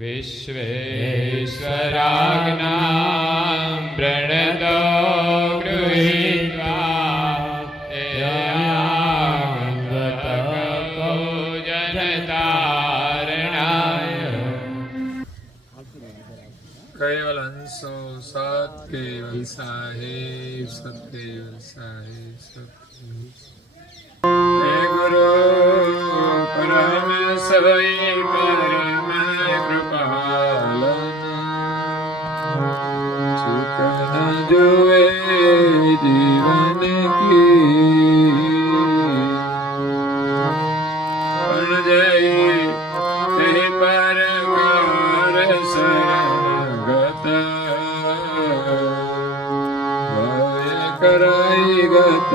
વિશ્વેશ્વરાજ્ઞાં પ્રણતો ગૃહીત્વા कैवलंसो सत केवल साहेब सत केवल साहेब सत हे गुरु परम सवै परम कृपाल चूक न जोए जीवन की पण जय ते पर कराई गत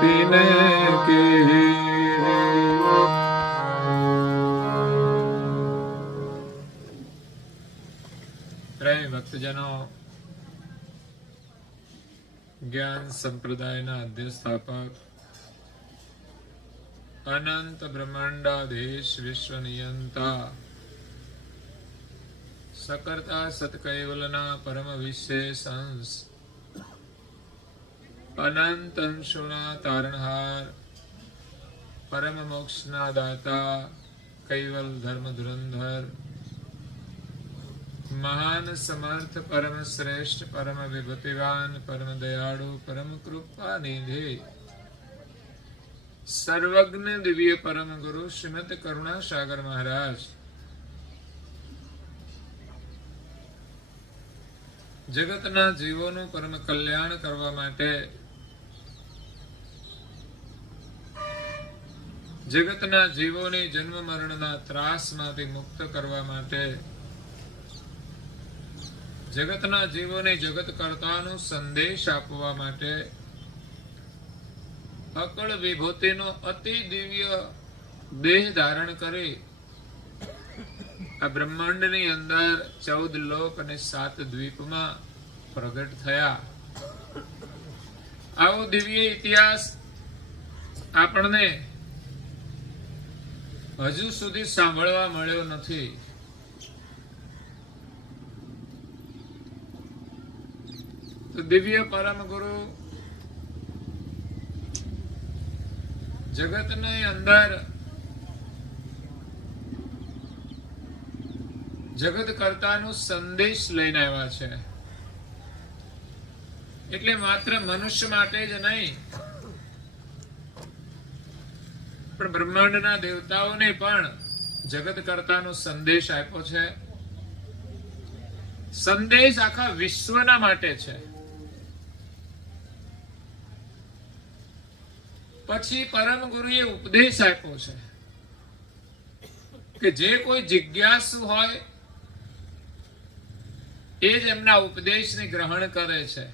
तिने के પ્રેમી ભક્તજનો, જ્ઞાન સંપ્રદાયના અધ્યસ્થાપક, અનંત બ્રહ્માંડાધીશ વિશ્વ નિયંતા, સકર્તા સતકૈવલના પરમ વિશેષ અંશ, અનંત અંશોના તારણહાર, પરમ મોક્ષના દાતા, કૈવલ ધર્મ ધુરંધર, મહાન સમર્થ, પરમ શ્રેષ્ઠ, પરમ વિભૂતિવાન, પરમ દયાળુ, પરમ કૃપા નિધિ, સર્વજ્ઞ દિવ્ય પરમ ગુરુ શ્રીમદ કરુણા સાગર મહારાજ જગતના જીવોનું પરમ કલ્યાણ કરવા માટે, જગતના જીવોની જન્મ મરણના ત્રાસમાંથી મુક્ત કરવા માટે, જગતના જીવોને જગત કર્તાનો સંદેશ આપવા માટે અકળ વિભૂતિનો અતિ દિવ્ય દેહ ધારણ કરી આ બ્રહ્માંડની અંદર 14 લોક અને 7 દ્વીપમાં પ્રગટ થયા. આવો દિવ્ય ઇતિહાસ આપણને હજુ સુધી સાંભળવા મળ્યો નથી. તો દિવ્ય પરમ ગુરુ જગતની અંદર જગત કર્તાનો સંદેશ લઈને આવ્યા છે. એટલે માત્ર મનુષ્ય માટે જ નહીં, પણ બ્રહ્માંડના દેવતાઓને પણ જગત કર્તાનો સંદેશ આપ્યો છે. સંદેશ આખા વિશ્વના માટે છે. પછી પરમ ગુરુએ ઉપદેશ આપ્યો છે કે જે કોઈ જિજ્ઞાસુ હોય એ જ એમના ઉપદેશને ગ્રહણ કરે છે.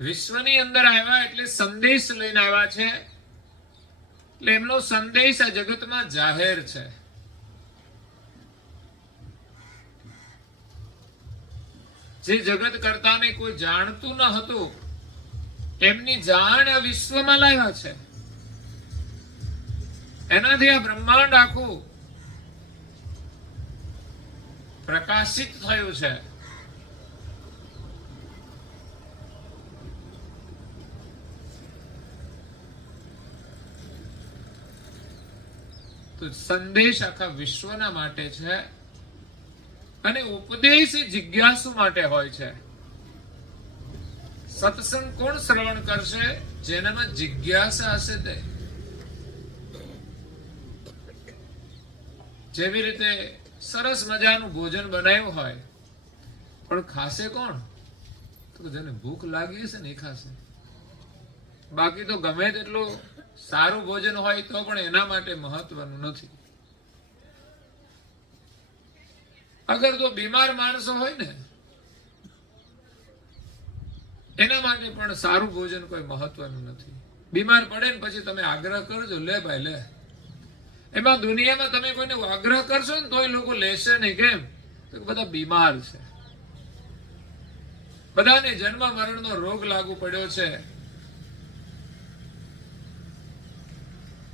વિશ્વની અંદર આવ્યા એટલે સંદેશ લઈને આવ્યા છે, એટલે એમનો સંદેશ આ જગતમાં જાહેર છે. જે જગત કર્તાને કોઈ જાણતું ન હતું એમની જાણ આ વિશ્વમાં લાવ્યા છે. એનાથી આ બ્રહ્માંડ આખું પ્રકાશિત થયું છે. તો સંદેશ આખા વિશ્વના માટે છે અને ઉપદેશ જિજ્ઞાસુ માટે હોય છે. સત્સંગ કોણ શ્રવણ કરશે? જેનામાં જિજ્ઞાસા હશે તે. જેવી રીતે સરસ મજાનું ભોજન બનાવ્યું હોય પણ ખાશે કોણ? તો જેને ભૂખ લાગી હશે ને એ ખાશે. બાકી તો ગમે તેટલું સારું ભોજન હોય તો પણ એના માટે મહત્વનું નથી. અગર તો બીમાર માણસો હોય ને એના માટે પણ સારું ભોજન કોઈ મહત્વનું નથી. બીમાર પડે ને પછી તમે આગ્રહ કરજો, લે ભાઈ લે. એમાં દુનિયામાં તમે કોઈને આગ્રહ કરશો ને તોય લોકો લેશે નહીં. કેમ? તો બધા બીમાર છે, બધાને જન્મ મરણનો રોગ લાગુ પડ્યો છે.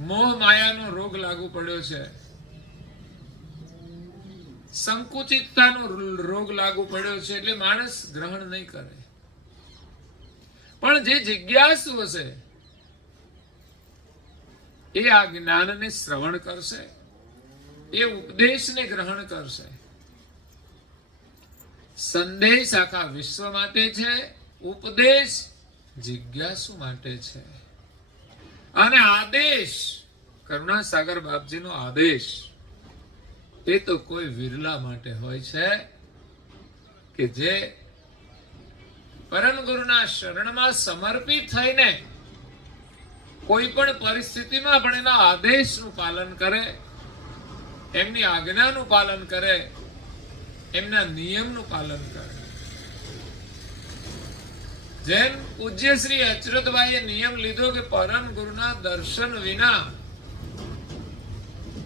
મોહ માયાનો રોગ લાગુ પડ્યો છે, સંકુચિતતાનો રોગ લાગુ પડ્યો છે, એટલે માણસ ગ્રહણ નહીં કરે. પણ જે જિજ્ઞાસુ હશે એ આ જ્ઞાનને શ્રવણ કરશે, એ ઉપદેશને ગ્રહણ કરશે. સંદેશ આખા વિશ્વ માટે છે, ઉપદેશ જિજ્ઞાસુ માટે છે. અને આદેશ, કરુણાસાગર બાપજીનો આદેશ, એ તો કોઈ વિરલા માટે હોય છે કે જે પરમ ગુરુના શરણમાં સમર્પિત થઈને કોઈ પણ પરિસ્થિતિમાં પણ એના આદેશનું પાલન કરે, એમની આજ્ઞાનું પાલન કરે, એમના નિયમનું પાલન કરે. જેમ પૂજ્ય શ્રી અચરતભાઈએ નિયમ લીધો કે પરમ ગુરુના દર્શન વિના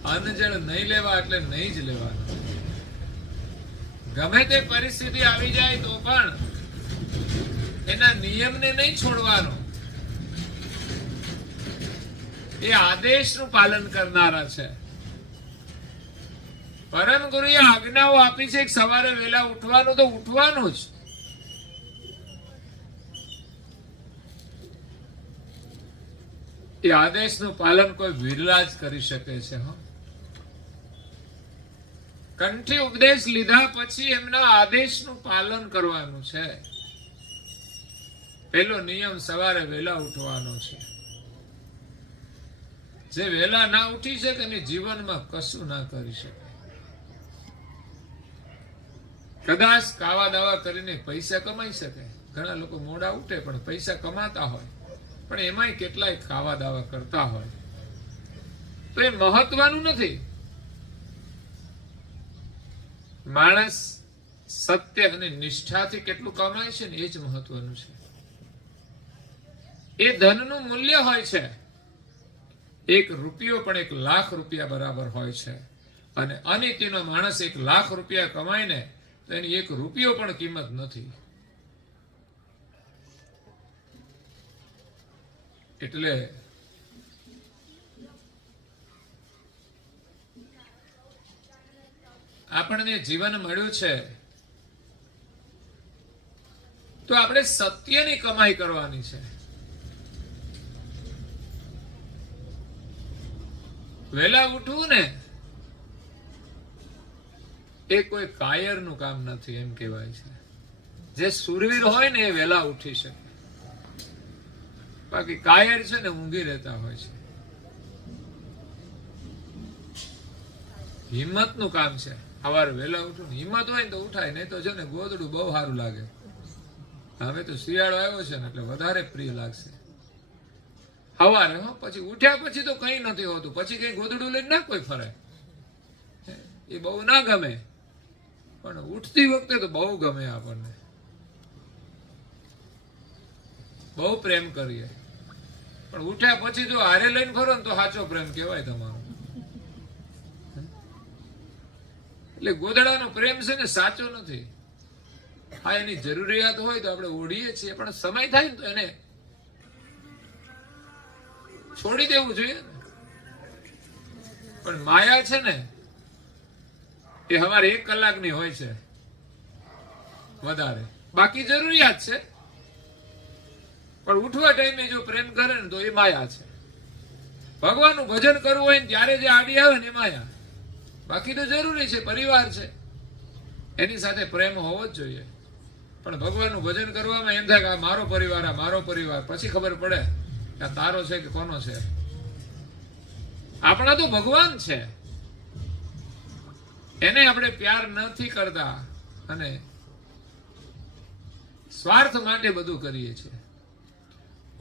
અન્નજળ નહીં લેવા, એટલે નહીં જ લેવાનું. ગમે તે પરિસ્થિતિ આવી જાય તો પણ એના નિયમને નહીં છોડવાનો. એ આદેશનું પાલન કરનારા છે. પરમ ગુરુએ આજ્ઞાઓ આપી છે કે સવારે વહેલા ઉઠવાનું, તો ઉઠવાનું જ. એ આદેશનું પાલન કોઈ વિરલા જ કરી શકે છે. કંઠી ઉપદેશ લીધા પછી એમના આદેશનું પાલન કરવાનું છે. પહેલો નિયમ સવારે વહેલા ઉઠવાનો છે. જે વહેલા ના ઉઠી શકે એની જીવનમાં કશું ના કરી શકે. કદાચ કાવા દાવા કરીને પૈસા કમાઈ શકે. ઘણા લોકો મોડા ઉઠે પણ પૈસા કમાતા હોય, પણ એમાંય કેટલાય ખાવા દાવા કરતા હોય. તો એ મહત્વનું નથી. માણસ સત્ય અને નિષ્ઠાથી કેટલું કમાય છે ને એ જ મહત્વનું છે. એ ધનનું મૂલ્ય હોય છે. 1 રૂપિયો પણ 1 લાખ રૂપિયા બરાબર હોય છે. અને અનીતિનો માણસ 1 લાખ રૂપિયા કમાય ને તો એની 1 રૂપિયો પણ કિંમત નથી. એટલે આપણને જીવન મળ્યું છે તો આપણે સત્યની કમાઈ કરવાની છે. વહેલા ઉઠવું ને એ કોઈ કાયરનું કામ નથી, એમ કહેવાય છે. જે સુરવીર હોય ને એ વહેલા ઉઠી શકે. બાકી કાયર છે ને ઊંઘી રહેતા હોય છે. હિંમતનું કામ છે. સવારે વહેલા ઉઠવું, હિંમત હોય ને તો ઉઠાય, નહીં તો છે ને ગોદડું બહુ સારું લાગે. હવે તો શિયાળો આવ્યો છે ને એટલે વધારે પ્રિય લાગશે. સવારે પછી ઉઠ્યા પછી તો કઈ નથી હોતું. પછી કઈ ગોદડું લઈને ના કોઈ ફરે, એ બહુ ના ગમે. પણ ઉઠતી વખતે તો બહુ ગમે આપણને. બહુ પ્રેમ કરીએ. પણ ઉઠ્યા પછી જો હારે લઈને ફરો ને તો સાચો પ્રેમ કહેવાય તમારો. એટલે ગોદડાનો પ્રેમ છે ને સાચો નથી. હા, એની જરૂરિયાત હોય તો આપણે ઓઢીએ છીએ, પણ સમય થાય ને તો એને છોડી દેવું જોઈએ ને. પણ માયા છે ને એ અમારે 1 કલાકની હોય છે વધારે. બાકી જરૂરિયાત છે, પણ ઉઠવા ટાઈમે જો પ્રેમ કરે ને તો એ માયા છે. ભગવાનનું ભજન કરવું હોય ને ત્યારે જે આડી આવે ને એ માયા. બાકી તો જરૂરી છે, પરિવાર છે, એની સાથે પ્રેમ હોવો જ જોઈએ. પણ ભગવાનનું ભજન કરવામાં એમ થાય કે આ મારો પરિવાર, આ મારો પરિવાર. પછી ખબર પડે કે આ તારો છે કે કોનો છે. આપણા તો ભગવાન છે, એને આપણે પ્યાર નથી કરતા અને સ્વાર્થ માટે બધું કરીએ છીએ.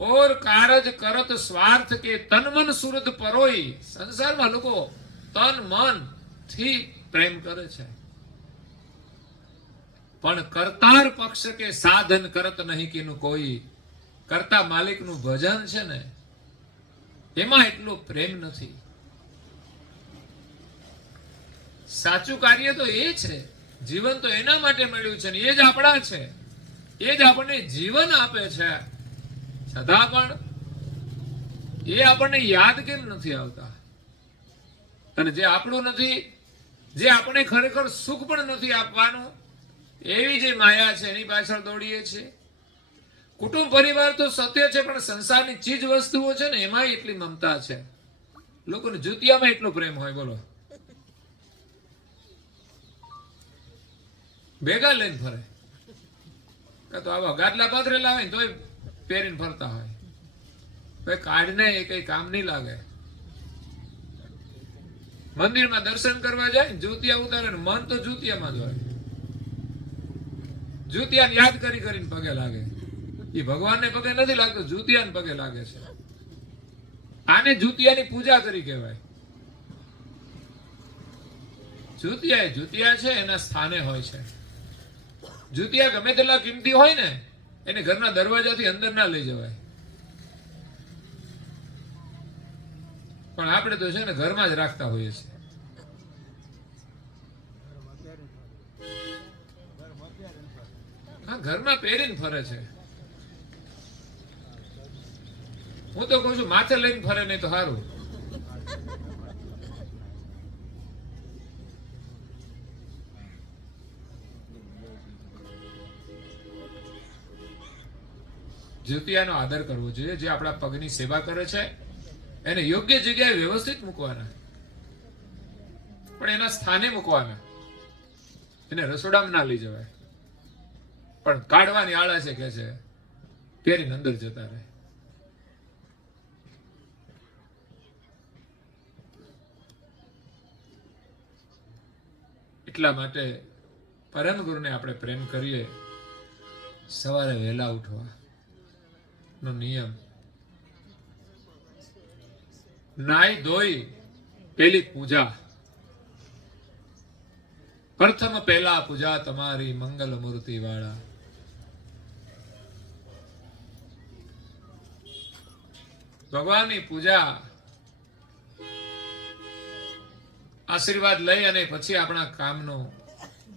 ઓર કારજ કરત સ્વાર્થ કે તન મન સુરત પરોઈ. સંસારમાં લોકો તન મન થી પ્રેમ કરે છે, પણ કરતાર પક્ષ કે સાધન કરત નહીં કીનું કોઈ. કરતા માલિકનું ભજન છે ને એમાં એટલો પ્રેમ નથી. સાચું કાર્ય તો એ છે. જીવન તો એના માટે મળ્યું છે ને એ જ આપણા છે. એ જ આપણને જીવન આપે છે. છતાં પણ એ આપણને યાદ કેમ નથી આવતા? અને જે આપણું નથી, જે આપણે ખરેખર સુખ પણ નથી આપવાનું, એવી જે માયા છે એની પાછળ દોડીએ છીએ. કુટુંબ પરિવાર તો સત્ય છે, પણ સંસારની ચીજ વસ્તુઓ છે ને એમાં એટલી મમતા છે. લોકોને જુતિયામાં એટલો પ્રેમ હોય, બોલો. ભેગા લઈને ફરે, તો આવા ગાદલા પાથરેલા હોય ને તોય પહેરીને ફરતા હોય. ભાઈ કાઢને એ કઈ કામ નહીં લાગે. મંદિરમાં દર્શન કરવા જાય, જુતિયા ઉતારે ને મન તો જુતિયામાં જ હોય. જુતિયાને યાદ કરી કરીને પગે લાગે. એ ભગવાનને પગે નથી લાગતો, જુતિયાને પગે લાગે છે. આને જુતિયાની પૂજા કરી કહેવાય. જુતિયા છે એના સ્થાને હોય છે. જુતિયા ગમે તેટલા કિંમતી હોય ને, એને ઘરના દરવાજાથી અંદર ના લઈ જવાય. પણ આપણે તો છે ને ઘરમાં જ રાખતા હોઈએ છીએ. હા, ઘરમાં પહેરીને ફરે છે. હું તો કહું છું માથે લઈને ફરે નહીં તો સારું. જુતિયાનો આદર કરવો જોઈએ. જે આપણા પગની સેવા કરે છે એને યોગ્ય જગ્યાએ વ્યવસ્થિત મૂકવાના, પણ એના સ્થાને મૂકવાના. એને રસોડામાં ના લઈ જવાય. પણ કાઢવાની આળા છે કે છે, પહેરીને અંદર જતા રહે. એટલા માટે પરમ ગુરુને આપણે પ્રેમ કરીએ. સવારે વહેલા ઉઠવા નો નિયમ, નાઈ ધોઈ પેલી પૂજા. પ્રથમ પહેલા પૂજા તમારી મંગલ મૂર્તિ વાળા. ભગવાનની પૂજા, આશીર્વાદ લઈ અને પછી આપણા કામનો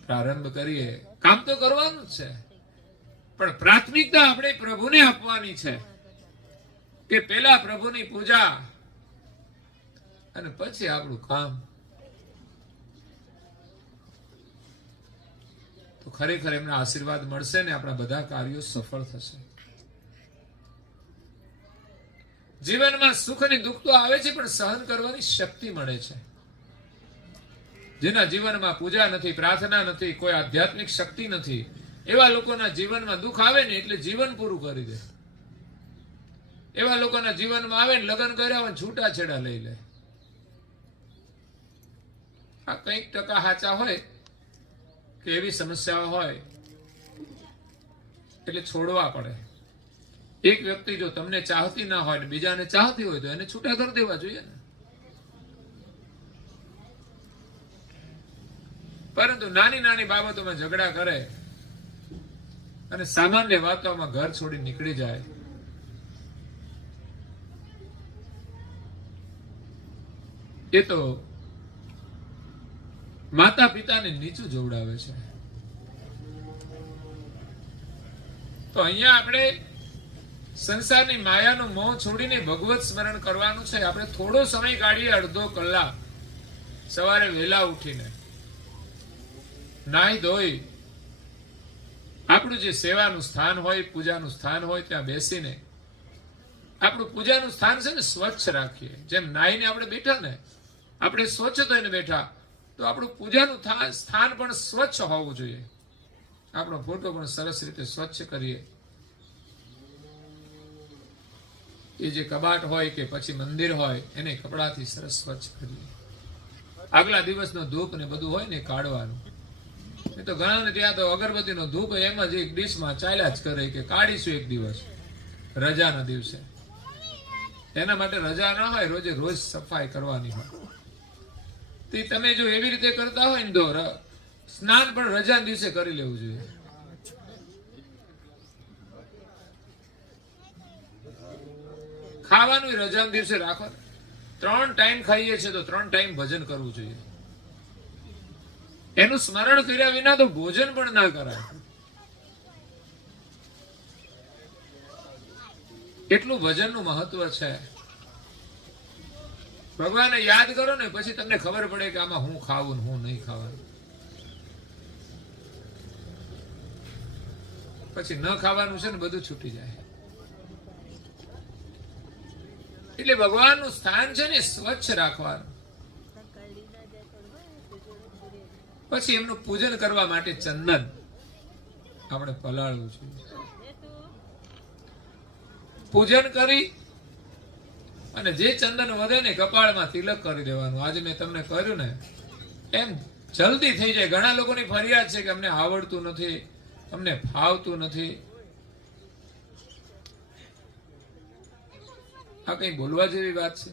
પ્રારંભ કરીએ. કામ તો કરવાનું જ છે, પણ પ્રાથમિકતા આપણે પ્રભુને આપવાની છે. કે પેલા પ્રભુની પૂજા અને પછી આપણું કામ. તો ખરેખર એમના આશીર્વાદ મળશે ને આપણા બધા કાર્યો સફળ થશે. જીવનમાં સુખ અને દુઃખ તો આવે છે, પણ સહન કરવાની શક્તિ મળે છે. જેના જીવનમાં પૂજા નથી, પ્રાર્થના નથી, કોઈ આધ્યાત્મિક શક્તિ નથી, એવા લોકોના જીવનમાં દુઃખ આવે ને એટલે જીવન પૂરું કરી દે. એવા લોકોના જીવનમાં આવે ને લગ્ન કર્યા હોય છૂટાછેડા લઈ લે. આ કંઈક ટકા સાચા હોય કે એવી સમસ્યાઓ હોય એટલે છોડવા પડે. એક વ્યક્તિ જો તમને ચાહતી ના હોય ને બીજાને ચાહતી હોય તો એને છૂટા કરી દેવા જોઈએ ને. પરંતુ નાની નાની બાબતોમાં ઝઘડા કરે અને સામાન્ય વાતોમાં ઘર છોડી નીકળી જાય, એ તો માતા પિતાને નીચું જોવડાવે છે. તો અહીંયા આપણે સંસારની માયાનો મોહ છોડીને ભગવત સ્મરણ કરવાનું છે. આપણે થોડો સમય કાઢીએ, અડધો કલાક, સવારે વહેલા ઉઠીને નાહી ધોઈ આપણું જે સેવાનું સ્થાન હોય, પૂજાનું સ્થાન હોય, ત્યાં બેસીને આપણું પૂજાનું સ્થાન છે ને સ્વચ્છ રાખીએ. જેમ નાહીને આપણે બેઠા ને, આપણે સ્વચ્છ થઈને બેઠા, તો આપણું પૂજાનું સ્થાન પણ સ્વચ્છ હોવું જોઈએ. આપણો ફોટો પણ સરસ રીતે સ્વચ્છ કરીએ. એ જે કબાટ હોય કે પછી મંદિર હોય એને કપડાથી સરસ સ્વચ્છ કરીએ. આગલા દિવસનો ધૂપ ને બધું હોય ને કાઢવાનું. એ તો ઘણાને ત્યાં તો અગરબત્તીનો ધૂપ એમ જ એક ડીશમાં ચાલ્યા જ કરે કે કાઢીશું એક દિવસ રજાના દિવસે. એના માટે રજા ના હોય, રોજે રોજ સફાઈ કરવાની હોય. તે તમે જો એવી રીતે કરતા હોય ને તો સ્નાન પણ રજાના દિવસે કરી લેવું જોઈએ. ખાવાનું રજાના દિવસે રાખો. 3 ટાઈમ ખાઈએ છીએ તો 3 ટાઈમ ભજન કરવું જોઈએ. એનું સ્મરણ કર્યા વિના તો ભોજન પણ ના કરાય. એટલું ભજનનું મહત્વ છે. ભગવાનને યાદ કરો ને પછી તમને ખબર પડે કે આમાં હું ખાવું ને હું નહીં ખાવાનું. પછી ન ખાવાનું છે ને બધું છૂટી જાય. એટલે ભગવાનનું સ્થાન છે ને સ્વચ્છ રાખવાનું. પછી એમનું પૂજન કરવા માટે ચંદન આપણે પલાળવું જોઈએ. પૂજન કરી અને જે ચંદન વધે ને કપાળમાં તિલક કરી દેવાનું. આજે મેં તમને કર્યું ને એમ જલ્દી થઈ જાય. ઘણા લોકોની ફરિયાદ છે કે અમને આવડતું નથી, અમને ફાવતું નથી. આ કઈ બોલવા જેવી વાત છે?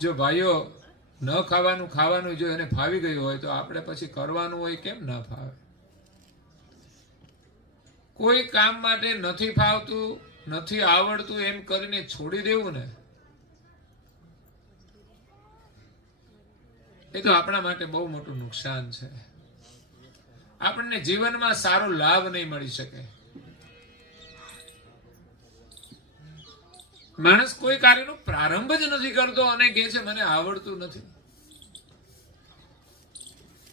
જો ભાઈઓ ન ખાવાનું ખાવાનું જો એને ફાવી ગયું હોય તો આપણે પછી કરવાનું હોય કેમ ના ફાવે? કોઈ કામ માટે નથી ફાવતું, નથી આવડતું એમ કરીને છોડી દેવું ને એ તો આપણા માટે બહુ મોટું નુકસાન છે. આપણને જીવનમાં સારો લાભ નહીં મળી શકે. માણસ કોઈ કાર્યનો પ્રારંભ જ નથી કરતો અને કહે છે મને આવડતું નથી,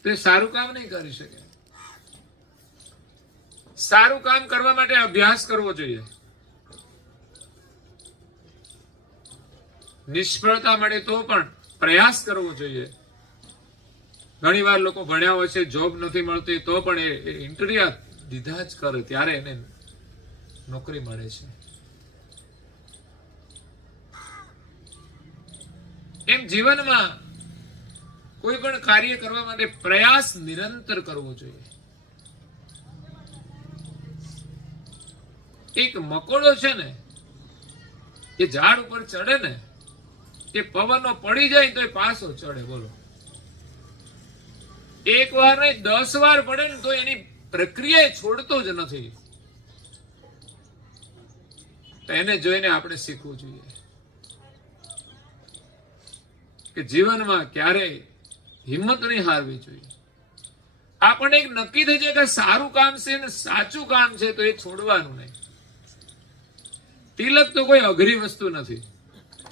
તો એ સારું કામ નહીં કરી શકે. સારું કામ કરવા માટે અભ્યાસ કરવો જોઈએ. નિષ્ફળતા મળે તો પણ પ્રયાસ કરવો જોઈએ. ઘણી વાર લોકો ભણ્યા હોય છે, જોબ નથી મળતી તો પણ એ ઇન્ટરવ્યુ દીધા જ કરે ત્યારે એને નોકરી મળે છે. એમ જીવનમાં કોઈ પણ કાર્ય કરવા માટે પ્રયાસ નિરંતર કરવો જોઈએ. એક મકોડો છે ને એ ઝાડ ઉપર ચડે ને એ પવનો પડી જાય તો એ પાછો ચડે. બોલો, એક વાર નહીં 10 વાર પડે ને તો એની પ્રક્રિયા છોડતો જ નથી. તો એને જોઈને આપણે શીખવું જોઈએ કે જીવનમાં ક્યારેય હિંમત નહીં હારવી જોઈએ. આપણને એક નક્કી થઈ જાય કે સારું કામ છે ને સાચું કામ છે તો એ છોડવાનું નહીં. તિલક તો કોઈ અઘરી વસ્તુ નથી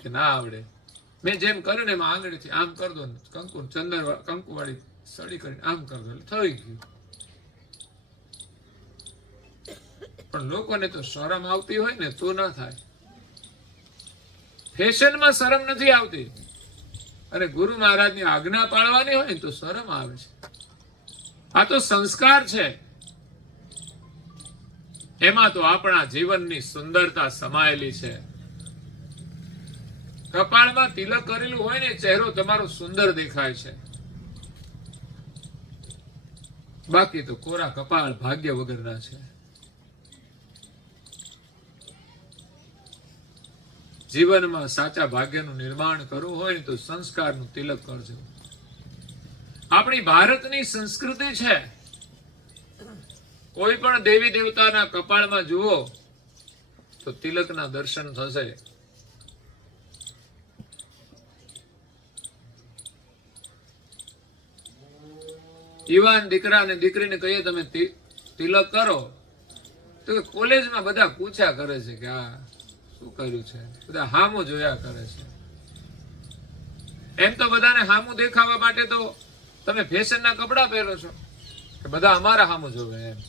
કે ના આવડે. મેં જેમ કર્યું ને એમાં આંગળીથી આમ કર દો, કંકુ ચંદન કંકુ વાળી સળી કરીને આમ કર દો, થઈ ગયું. પણ લોકોને તો શરમ આવતી હોય ને તો ના થાય. ફેશનમાં શરમ નથી આવતી અને ગુરુ મહારાજની આજ્ઞા પાળવાની હોય ને તો શરમ આવે છે. આ તો સંસ્કાર છે. એમાં તો આપણા જીવનની સુંદરતા સમાયેલી છે. કપાળમાં તિલક કરેલું હોય ને ચહેરો તમારો સુંદર દેખાય છે. બાકી તો કોરા કપાળ ભાગ્ય વગરના છે. જીવનમાં સાચા ભાગ્યનું નિર્માણ કરવું હોય ને તો સંસ્કારનું તિલક કરજો. આપણી ભારતની સંસ્કૃતિ છે, કોઈ પણ દેવી દેવતાના કપાળમાં જુઓ તો તિલકના દર્શન થશે. યુવાન દીકરા અને દીકરીને કહીએ તમે તિલક કરો તો કોલેજમાં બધા પૂછ્યા કરે છે કે આ શું કર્યું છે, બધા હામું જોયા કરે છે. એમ તો બધાને હામું દેખાવા માટે તો તમે ફેશનના કપડા પહેરો છો કે બધા અમારા હામું જોવે એમ.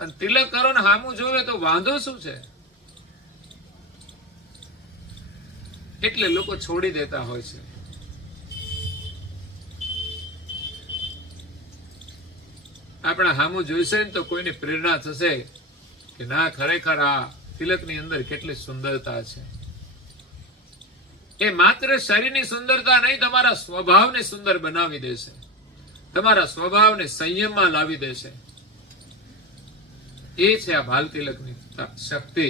અને તિલક કરો ને હામું જોવે તો વાંધો શું છે? એટલે લોકો છોડી દેતા હોય છે. આપણા હામું જોઈશે ને તો કોઈની પ્રેરણા થશે કે ના ખરેખર આ તિલકની અંદર કેટલી સુંદરતા છે. એ માત્ર શરીરની સુંદરતા નહીં, તમારા સ્વભાવને સુંદર બનાવી દેશે. તમારા સ્વભાવને સંયમમાં લાવી દેશે. એ છે આ ભાલ તિલકની શક્તિ.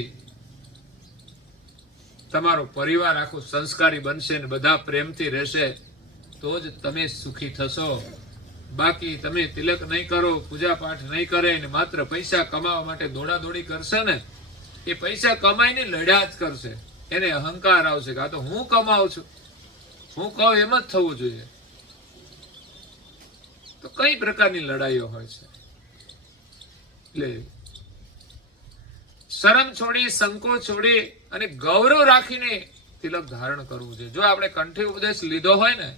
તમારો પરિવાર આખો સંસ્કારી બનશે ને બધા પ્રેમથી રહેશે તો જ તમે સુખી થશો. બાકી તમે તિલક નહીં કરો, પૂજા પાઠ નહીં કરે ને માત્ર પૈસા કમાવા માટે દોડાદોડી કરશે ને એ પૈસા કમાઈને લડ્યા જ કરશે. એને અહંકાર આવશે કે આ તો હું કમાઉં છું, હું કહું એમ જ થવું જોઈએ. તો કઈ પ્રકારની લડાઈઓ હોય છે. એટલે શરમ છોડી, સંકોચ છોડી અને ગૌરવ રાખીને તિલક ધારણ કરવું છે. જો આપણે કંઠી ઉપદેશ લીધો હોય ને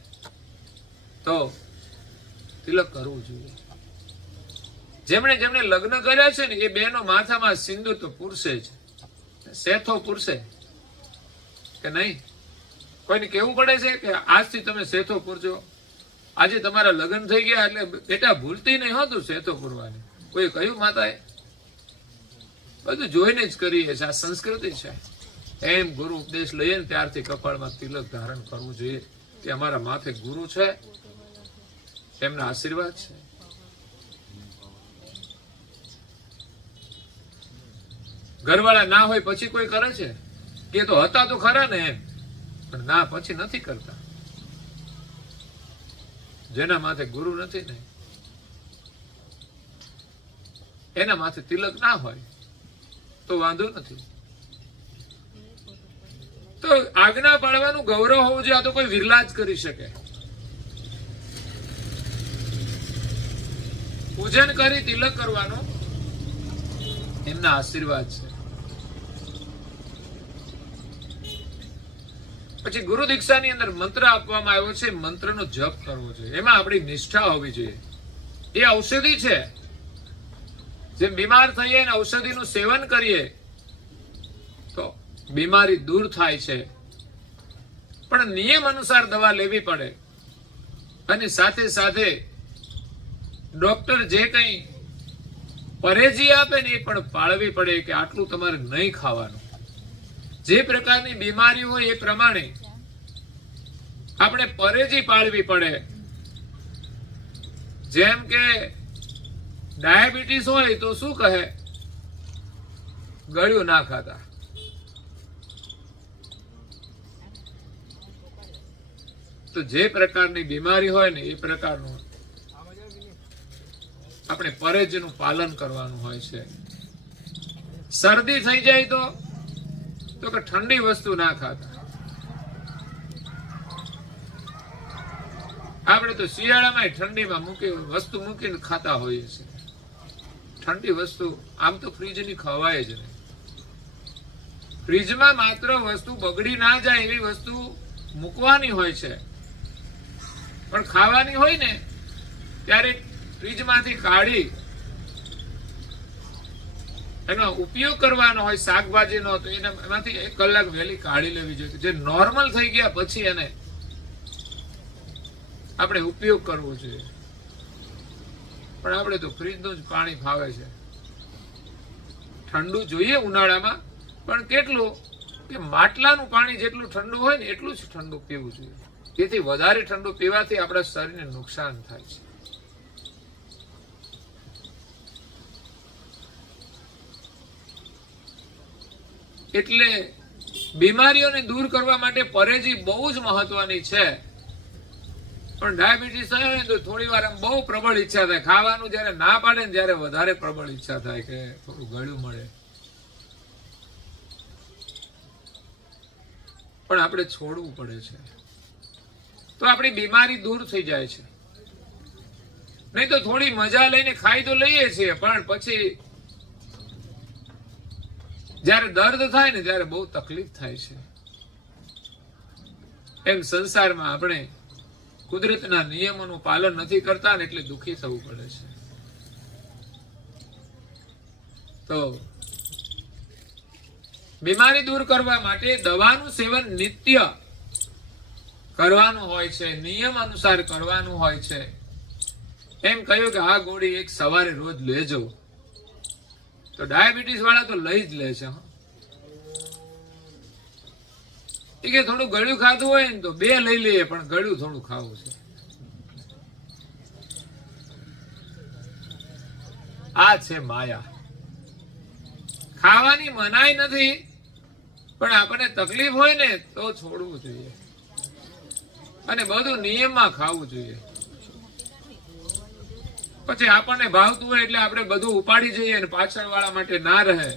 તો તિલક કરવું જોઈએ. જેમણે જેમણે લગ્ન કર્યા છે ને એ બેનો માથામાં સિંદૂર તો પૂરશે જ, સેથો પૂરશે કે નહીં? કોઈને કેવું પડે છે કે આજથી તમે સેથો પૂરજો? આજે તમારા લગ્ન થઈ ગયા એટલે બેટા ભૂલતી નહીં હોતું સેથો પૂરવાની. કોઈ કહ્યું માતાએ? બધું જોઈને જ કરીએ છે, આ સંસ્કૃતિ છે. એમ ગુરુ ઉપદેશ લઈએ ને ત્યારથી કપાળમાં તિલક ધારણ કરવું જોઈએ કે અમારા માથે ગુરુ છે, એમના આશીર્વાદ છે. ઘરવાળા ના હોય પછી કોઈ કરે છે કે તો હતા તો ખરા ને એમ, પણ ના પછી નથી કરતા. જેના માથે ગુરુ નથી ને એના માથે તિલક ના હોય તો વાંધો નથી. તો આજ્ઞા પાડવાનું ગૌરવ હોવું જોઈએ. આ તો કોઈ વિરલા જ કરી શકે. પૂજન કરી તિલક કરવાનું એમના આશીર્વાદ છે. પછી ગુરુ દીક્ષાની અંદર મંત્ર આપવામાં આવ્યો છે, મંત્રનો જપ કરવો જોઈએ. એમાં આપણી નિષ્ઠા હોવી જોઈએ. એ ઔષધિ છે. જેમ બીમાર થઈએ અને ઔષધિનું સેવન કરીએ તો બીમારી દૂર થાય છે, પણ નિયમ અનુસાર દવા લેવી પડે. અને સાથે સાથે ડોક્ટર જે કંઈ પરેજી આપે ને એ પણ પાળવી પડે કે આટલું તમારે નહીં ખાવાનું. જે પ્રકારની બીમારી હોય એ પ્રમાણે આપણે પરેજી પાળવી પડે. જેમ કે ડાયાબિટીસ હોય તો શું કહે? ગળ્યું ના ખાતા. તો જે પ્રકારની બીમારી હોય ને એ પ્રકારનું આપણે પરેજનું પાલન કરવાનું હોય છે. શરદી થઈ જાય તો કે ઠંડી વસ્તુ ના ખાતા. આપણે તો શિયાળામાં ઠંડીમાં વસ્તુ મૂકીને ખાતા હોઈએ છીએ. ઠંડી વસ્તુ આમ તો ફ્રીજની ખવાય જ નહીં. ફ્રીજમાં માત્ર વસ્તુ બગડી ના જાય એવી વસ્તુ મૂકવાની હોય છે, પણ ખાવાની હોય ને ત્યારે ફ્રીજમાંથી કાઢી એનો ઉપયોગ કરવાનો હોય. શાકભાજીનો તો એમાંથી 1 કલાક વહેલી કાઢી લેવી જોઈએ. જે નોર્મલ થઈ ગયા પછી એને આપણે ઉપયોગ કરવો જોઈએ. પણ આપણે તો ફ્રીજનું જ પાણી ફાવે છે. ઠંડુ જોઈએ ઉનાળામાં, પણ કેટલું કે માટલાનું પાણી જેટલું ઠંડુ હોય ને એટલું જ ઠંડુ પીવું જોઈએ. તેથી વધારે ઠંડુ પીવાથી આપણા શરીરને નુકસાન થાય છે. એટલે બીમારીઓને દૂર કરવા માટે પરેજી બહુ જ મહત્વની છે. પણ ડાયાબિટીસ થાય તો થોડી વાર બહુ પ્રબળ ઈચ્છા થાય ખાવાનું. જયારે ના પાડે ને ત્યારે વધારે પ્રબળ ઈચ્છા થાય કે થોડું ગળ્યું મળે, પણ આપણે છોડવું પડે છે. તો આપણી બીમારી દૂર થઈ જાય છે. નહીં તો થોડી મજા લઈને ખાઈ તો લઈએ છીએ, પણ પછી જયારે દર્દ થાય ને ત્યારે બહુ તકલીફ થાય છે. એમ સંસારમાં આપણે કુદરતના નિયમોનું પાલન નથી કરતા ને એટલે દુઃખી થવું પડે છે. તો બીમારી દૂર કરવા માટે દવાનું સેવન નિત્ય કરવાનું હોય છે, નિયમ અનુસાર કરવાનું હોય છે. એમ કહ્યું કે આ ગોળી એક સવારે રોજ લેજો. તો ડાયાબિટીસ વાળા તો લઈ જ લે છે. કે થોડું ગળ્યું ખાધું હોય ને તો 2 લઈ લઈએ, પણ ગળ્યું થોડું ખાવું છે. આ છે માયા. ખાવાની મનાઈ નથી, પણ આપણને તકલીફ હોય ને તો છોડવું જોઈએ અને બધું નિયમમાં ખાવું જોઈએ. પછી આપણને ભાવતું હોય એટલે આપણે બધું ઉપાડી જઈએ અને પાછળ વાળા માટે ના રહે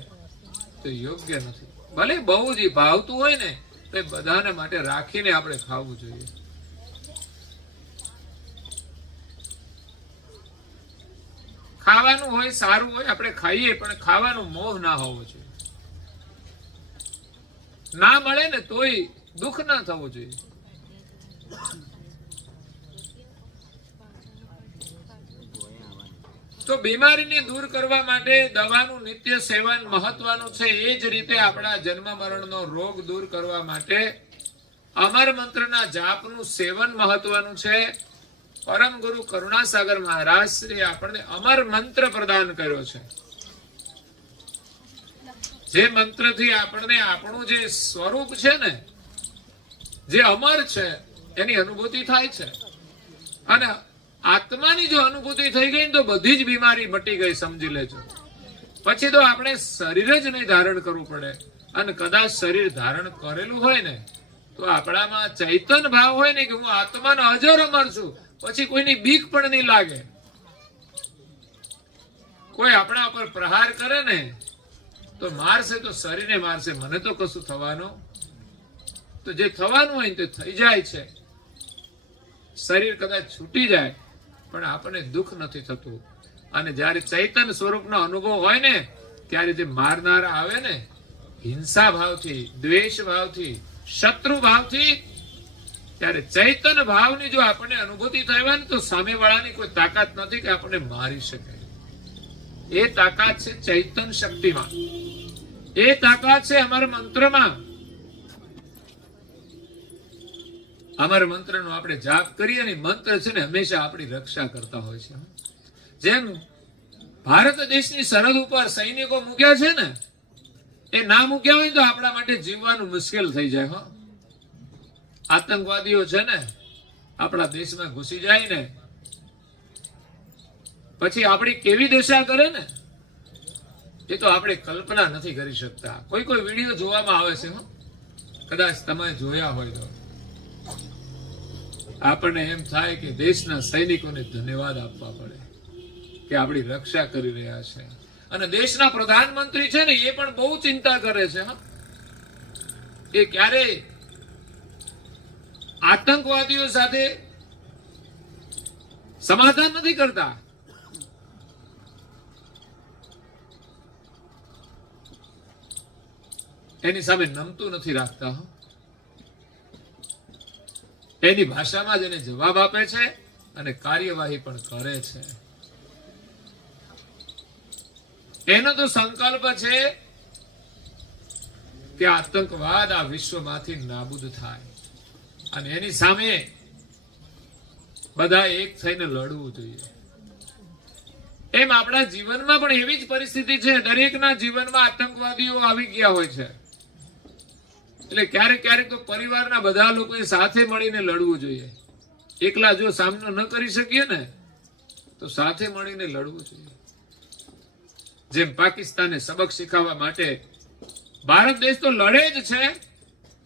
તો યોગ્ય નથી. ભલે બહુ જ ભાવતું હોય ને તો બધાને માટે રાખીને આપણે ખાવું જોઈએ. ખાવાનું હોય સારું હોય આપણે ખાઈએ, પણ ખાવાનો મોહ ના હોવો જોઈએ. ના મળે ને તોય દુઃખ ના થવું જોઈએ. તો બીમારીને દૂર કરવા માટે દવાનું નિત્ય સેવન મહત્વનું છે. એ જ રીતે આપણા જન્મ મરણનો રોગ દૂર કરવા માટે અમર મંત્રના જાપનું સેવન મહત્વનું છે. પરમ ગુરુ કરુણાસાગર મહારાજ શ્રી આપણને અમર મંત્ર પ્રદાન કર્યો છે. જે મંત્રથી આપણને આપણું જે સ્વરૂપ છે ને, જે અમર છે, એની અનુભૂતિ થાય છે. અને આત્માની જો અનુભૂતિ થઈ ગઈ તો બધી જ બીમારી મટી ગઈ સમજી લેજો. પછી તો આપણે શરીર જ નહીં ધારણ કરવું પડે. અને કદાચ શરીર ધારણ કરેલું હોય ને તો આપણામાં ચૈતન ભાવ હોય ને કે હું આત્માનો અજર અમર છું, પછી કોઈની બીક પણ નહીં લાગે. કોઈ આપણા પર પ્રહાર કરે ને તો મારશે તો શરીરને મારશે, મને તો કશું થવાનું. તો જે થવાનું હોય ને તે થઈ જાય છે. શરીર કદાચ છૂટી જાય પણ આપણને દુઃખ નથી થતું. અને જયારે ચૈતન સ્વરૂપનો અનુભવ હોય ને ત્યારે જે મારનારા આવે ને હિંસા ભાવથી, દ્વેષ ભાવથી, શત્રુ ભાવથી, ત્યારે ચૈતન ભાવની જો આપણને અનુભૂતિ થઈ હોય ને તો સામેવાળાની કોઈ તાકાત નથી કે આપણને મારી શકે. એ તાકાત છે ચૈતન શક્તિમાં, એ તાકાત છે અમારા મંત્રમાં. અમારા મંત્રનો આપણે જાપ કરીએ ને મંત્ર છે ને હંમેશા આપણી રક્ષા કરતા હોય છે. જેમ ભારત દેશની સરહદ ઉપર સૈનિકો મૂક્યા છે ને, એ ના મૂક્યા હોય તો આપણા માટે જીવવાનું મુશ્કેલ થઈ જાય. હો, આતંકવાદીઓ છે ને આપણા દેશમાં ઘૂસી જાય ને પછી આપણી કેવી દશા કરે ને એ તો આપણે કલ્પના નથી કરી શકતા. કોઈ કોઈ વિડીયો જોવામાં આવે છે, કદાચ તમે જોયા હોય તો આપણને એમ થાય કે દેશના સૈનિકોને ધન્યવાદ આપવા પડે કે આપણી રક્ષા કરી રહ્યા છે. અને દેશના પ્રધાનમંત્રી છે ને એ પણ બહુ ચિંતા કરે છે. એ ક્યારે આતંકવાદીઓ સાથે સમાધાન નથી કરતા. એની સામે નમતું નથી રાખતા. એની ભાષામાં જ એને જવાબ આપે છે અને કાર્યવાહી પણ કરે છે. એનો તો સંકલ્પ છે કે આતંકવાદ આ વિશ્વમાંથી નાબૂદ થાય અને એની સામે બધા એક થઈને લડવું જોઈએ. એમ આપણા જીવનમાં પણ એવી જ પરિસ્થિતિ છે. દરેકના જીવનમાં આતંકવાદીઓ આવી ગયા હોય છે. એટલે ક્યારેક ક્યારેક તો પરિવારના બધા લોકોએ સાથે મળીને લડવું જોઈએ. એકલા જો સામનો ન કરી શકીએ ને તો સાથે મળીને લડવું જોઈએ. જેમ પાકિસ્તાને સબક શીખવવા માટે ભારત દેશ તો લડે જ છે,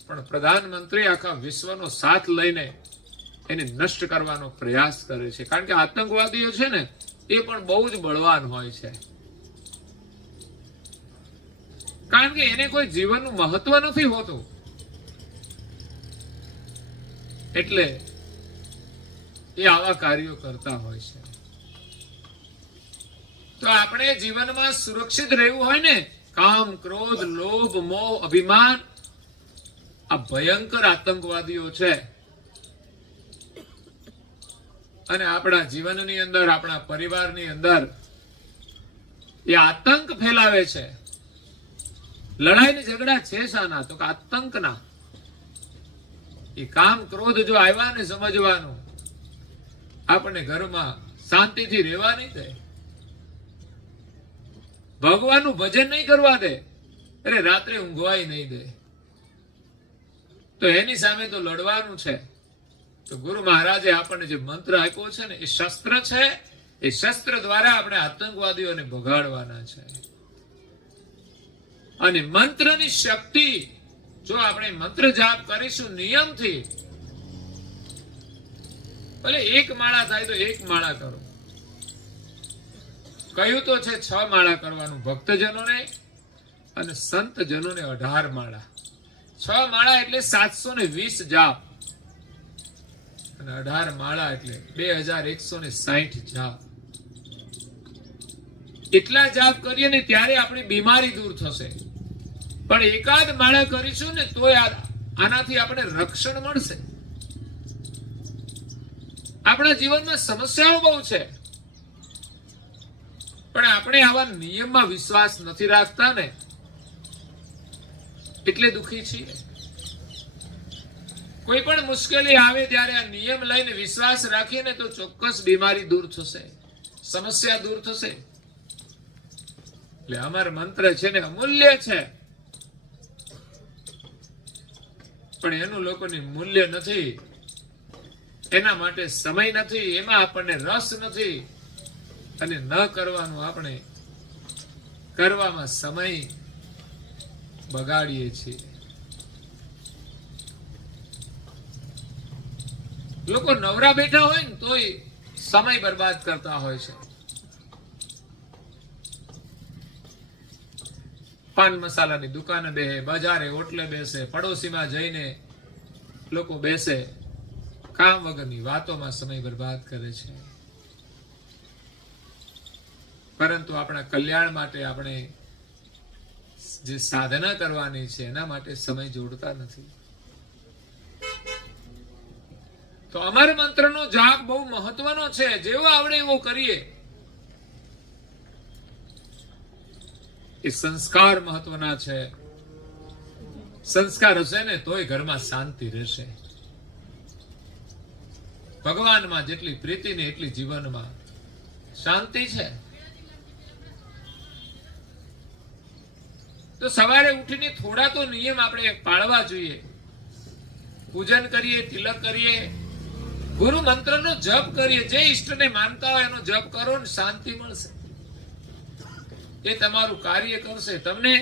પણ પ્રધાનમંત્રી આખા વિશ્વનો સાથ લઈને એને નષ્ટ કરવાનો પ્રયાસ કરે છે. કારણ કે આતંકવાદીઓ છે ને એ પણ બહુ જ બળવાન હોય છે. કારણ કે એને કોઈ જીવનનું મહત્વ નથી હોતું. એટલે એ આવા કાર્યો કરતા હોય છે. તો આપણે જીવનમાં સુરક્ષિત રહેવું હોય ને, કામ, ક્રોધ, લોભ, મોહ, અભિમાન આ ભયંકર આતંકવાદીઓ છે. અને આપણા જીવનની અંદર, આપણા પરિવારની અંદર એ આતંક ફેલાવે છે. લડાઈ ને ઝઘડા છે શાના? તો આતંકના. એ કામ ક્રોધ જો આવ્યા ને સમજવાનું, આપણને ઘરમાં શાંતિથી રહેવા નહીં દે, ભગવાનનું ભજન નહીં કરવા દે, અરે રાત્રે ઊંઘવાય નહીં દે. તો એની સામે તો લડવાનું છે. તો ગુરુ મહારાજે આપણને જે મંત્ર આપ્યો છે ને એ શસ્ત્ર છે. એ શસ્ત્ર દ્વારા આપણે આતંકવાદીઓને ભગાડવાના છે. અને મંત્રની શક્તિ જો આપણે મંત્ર જાપ કરીશું નિયમથી, ભલે એક માળા થાય તો એક માળા કરો. કહ્યું તો છે 6 માળા કરવાનું ભક્તજનોને અને સંતજનોને 18 માળા. 6 માળા એટલે 720 જાપ અને 18 માળા એટલે 2160 જાપ. એટલા જાપ કરીએ ને ત્યારે આપણી બીમારી દૂર થશે. પણ એકાદ માળા કરીશું ને તોય આનાથી આપણે રક્ષણ મળશે. આપણા જીવનમાં સમસ્યાઓ બહુ છે, પણ આપણે આવા નિયમમાં વિશ્વાસ નથી રાખતા ને એટલે દુઃખી છીએ. કોઈ પણ મુશ્કેલી આવે ત્યારે આ નિયમ લઈને વિશ્વાસ રાખીને તો ચોક્કસ બીમારી દૂર થશે, સમસ્યા દૂર થશે. એટલે અમર મંત્ર છે ને અમૂલ્ય છે, પણ એનું લોકોની મૂલ્ય નથી, એના માટે સમય નથી, એમાં આપણને રસ નથી, અને ન કરવાનું આપણે કરવામાં સમય બગાડીએ છીએ. લોકો નવરા બેઠા હોય ને તોય સમય બરબાદ કરતા હોય છે. પાન મસાલાની દુકાને બેસે, બજારે ઓટલે બેસે, પડોશીમાં જઈને લોકો બેસે, કામ વગરની વાતોમાં સમય બરબાદ કરે છે. પરંતુ આપણા કલ્યાણ માટે આપણે જે સાધના કરવાની છે એના માટે સમય જોડતા નથી. તો અમર મંત્રનો જાપ બહુ મહત્વનો છે. જેવો આવડે એવો કરીએ. એ સંસ્કાર મહત્વના છે. સંસ્કાર હશે ને તોય ઘરમાં શાંતિ રહેશે. ભગવાનમાં જેટલી પ્રીતિ ને એટલી જીવનમાં શાંતિ છે. તો સવારે ઉઠીને થોડા તો નિયમ આપણે પાળવા જોઈએ. પૂજન કરીએ, તિલક કરીએ, ગુરુ મંત્રનો જપ કરીએ. જે ઈષ્ટને માનતા હોય એનો જપ કરો ને શાંતિ મળશે. એ તમારું કાર્ય કરશે, તમને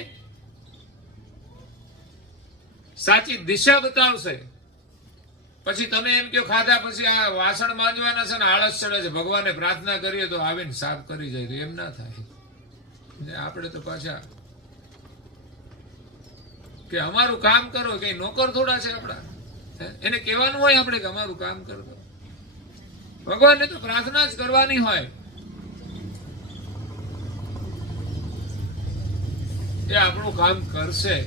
સાચી દિશા બતાવશે. પછી તમે એમ કહો ખાધા પછી આ વાસણ માંજવાના છે ને આળસ ચડે છે, ભગવાનને પ્રાર્થના કરીએ તો આવીને સાફ કરી જાય, તો એમ ના થાય. આપણે તો પાછા કે અમારું કામ કરો, કે નોકર થોડા છે આપણા. એને કહેવાનું હોય આપણે કે અમારું કામ કરો. ભગવાનને તો પ્રાર્થના જ કરવાની હોય. એ આપણું કામ કરશે.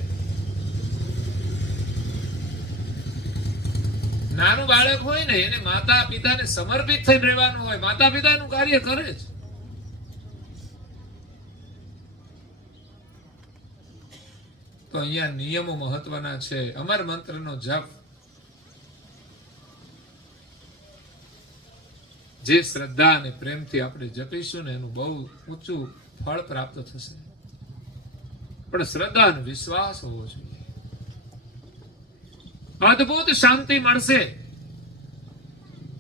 નાનું બાળક હોય ને એને માતા પિતાને સમર્પિત થઈને રહેવાનું હોય. માતા પિતાનું કાર્ય કરે જ. તો અહીંયા નિયમો મહત્વના છે. અમર મંત્રનો જપ જે શ્રદ્ધા અને પ્રેમથી આપણે જપીશું ને એનું બહુ ઊંચું ફળ પ્રાપ્ત થશે. પણ શ્રદ્ધા અને વિશ્વાસ હોવો જોઈએ. અદ્ભુત શાંતિ મળશે.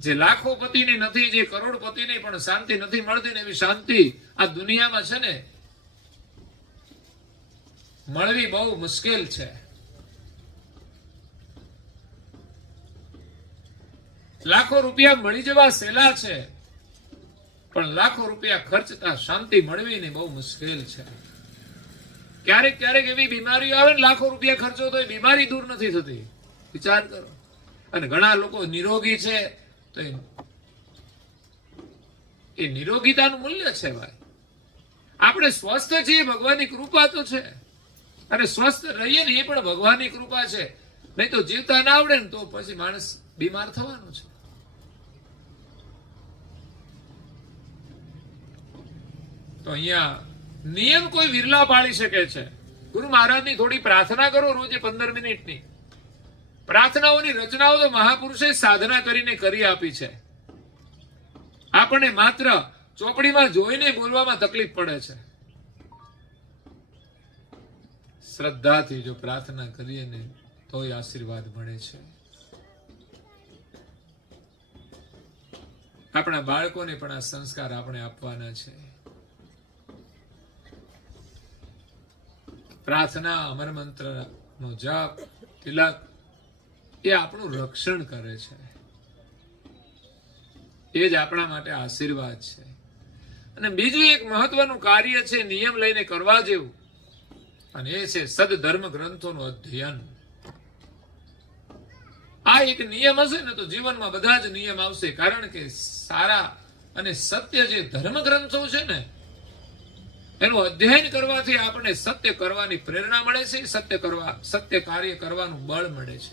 જે લાખોપતિની નથી, જે કરોડપતિની પણ શાંતિ નથી મળતી ને એવી શાંતિ આ દુનિયામાં છે ને મળવી બહુ મુશ્કેલ છે. લાખો રૂપિયા મળી જવા સહેલા છે, પણ લાખો રૂપિયા ખર્ચતા શાંતિ મળવી ને બહુ મુશ્કેલ છે. ક્યારેક ક્યારેક એવી બીમારીઓ આવે ને લાખો રૂપિયા ખર્ચો તો એ બીમારી દૂર નથી થતી. વિચાર કરો. અને ઘણા લોકો નિરોગી છે તો એ નિરોગીતાનું મૂલ્ય છે ભાઈ. આપણે સ્વસ્થ છીએ, ભગવાનની કૃપા તો છે. અને સ્વસ્થ રહીએ ને એ પણ ભગવાનની કૃપા છે. નહીં તો જીવતા ના આવડે ને તો પછી માણસ બીમાર થવાનું છે. તો અહીંયા નિયમ કોઈ વિરલા પાળી શકે છે. ગુરુ મહારાજની થોડી પ્રાર્થના કરો રોજે 15 મિનિટની. પ્રાર્થનાઓની રચનાઓ તો મહાપુરુષે સાધના કરીને કરી આપી છે. આપણને માત્ર ચોપડીમાં જોઈને બોલવામાં તકલીફ પડે છે. શ્રદ્ધાથી જો પ્રાર્થના કરીએ ને તોય આશીર્વાદ મળે છે. આપણા બાળકોને પણ આ સંસ્કાર આપણે આપવાના છે. પ્રાર્થના, અમર મંત્ર નો જપ, તિલક એ આપણું રક્ષણ કરે છે. એ જ આપણા માટે આશીર્વાદ છે. અને બીજું એક મહત્વનું કાર્ય છે નિયમ લઈને કરવા જેવું, અને એ છે સદધર્મ ગ્રંથોનું અધ્યયન. આ એક નિયમ હશે ને તો જીવનમાં બધા જ નિયમ આવશે. કારણ કે સારા અને સત્ય જે ધર્મ ગ્રંથો છે ને એનું અધ્યયન કરવાથી આપણને સત્ય કરવાની પ્રેરણા મળે છે, સત્ય કાર્ય કરવાનું બળ મળે છે.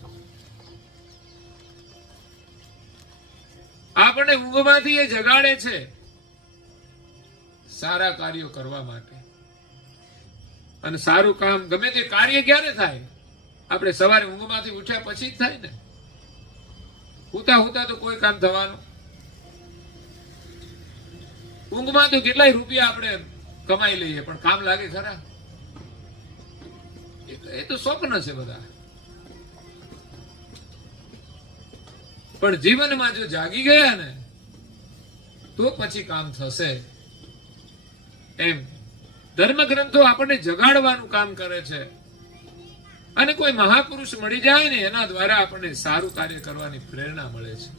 આપણને ઊંઘમાંથી એ જગાડે છે સારા કાર્યો કરવા માટે. અને સારું કામ ગમે તે કાર્ય ક્યારે થાય? આપણે સવારે ઊંઘમાંથી ઉઠ્યા પછી જ થાય ને. હુતા હુતા તો કોઈ કામ થવાનું. ઊંઘમાં તો કેટલાય રૂપિયા આપણે કમાઈ લઈએ, પણ કામ લાગે ખરા? એ તો સ્વપ્ન છે બધા. પણ જીવનમાં જો જાગી ગયા ને તો પછી કામ થશે. એમ ધર્મ ગ્રંથો આપણને જગાડવાનું કામ કરે છે. અને કોઈ મહાપુરુષ મળી જાય ને એના દ્વારા આપણને સારું કાર્ય કરવાની પ્રેરણા મળે છે.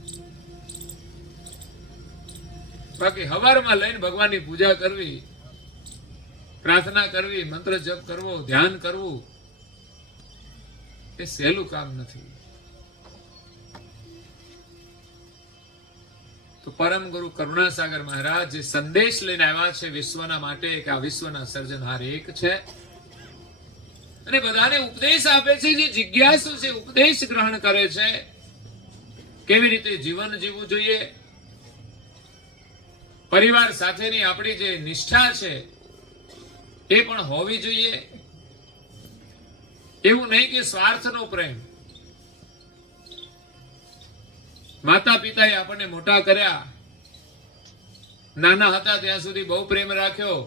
બાકી હવારમાં લઈને ભગવાનની પૂજા કરવી, પ્રાર્થના કરવી, મંત્ર જપ કરવો, ધ્યાન કરવું એ સહેલું કામ નથી. તો પરમ ગુરુ કરુણાસાગર મહારાજ જે સંદેશ લઈને આવ્યા છે વિશ્વના માટે કે આ વિશ્વના સર્જનહાર એક છે અને બધાને ઉપદેશ આપે છે. જે જિજ્ઞાસુ છે ઉપદેશ ગ્રહણ કરે છે, કેવી રીતે જીવન જીવવું જોઈએ, પરિવાર સાથેની આપણી જે નિષ્ઠા છે એ પણ હોવી જોઈએ. એવું નહીં કે સ્વાર્થનો પ્રેમ. માતા પિતાએ આપણને મોટા કર્યા, નાના હતા ત્યાં સુધી બહુ પ્રેમ રાખ્યો,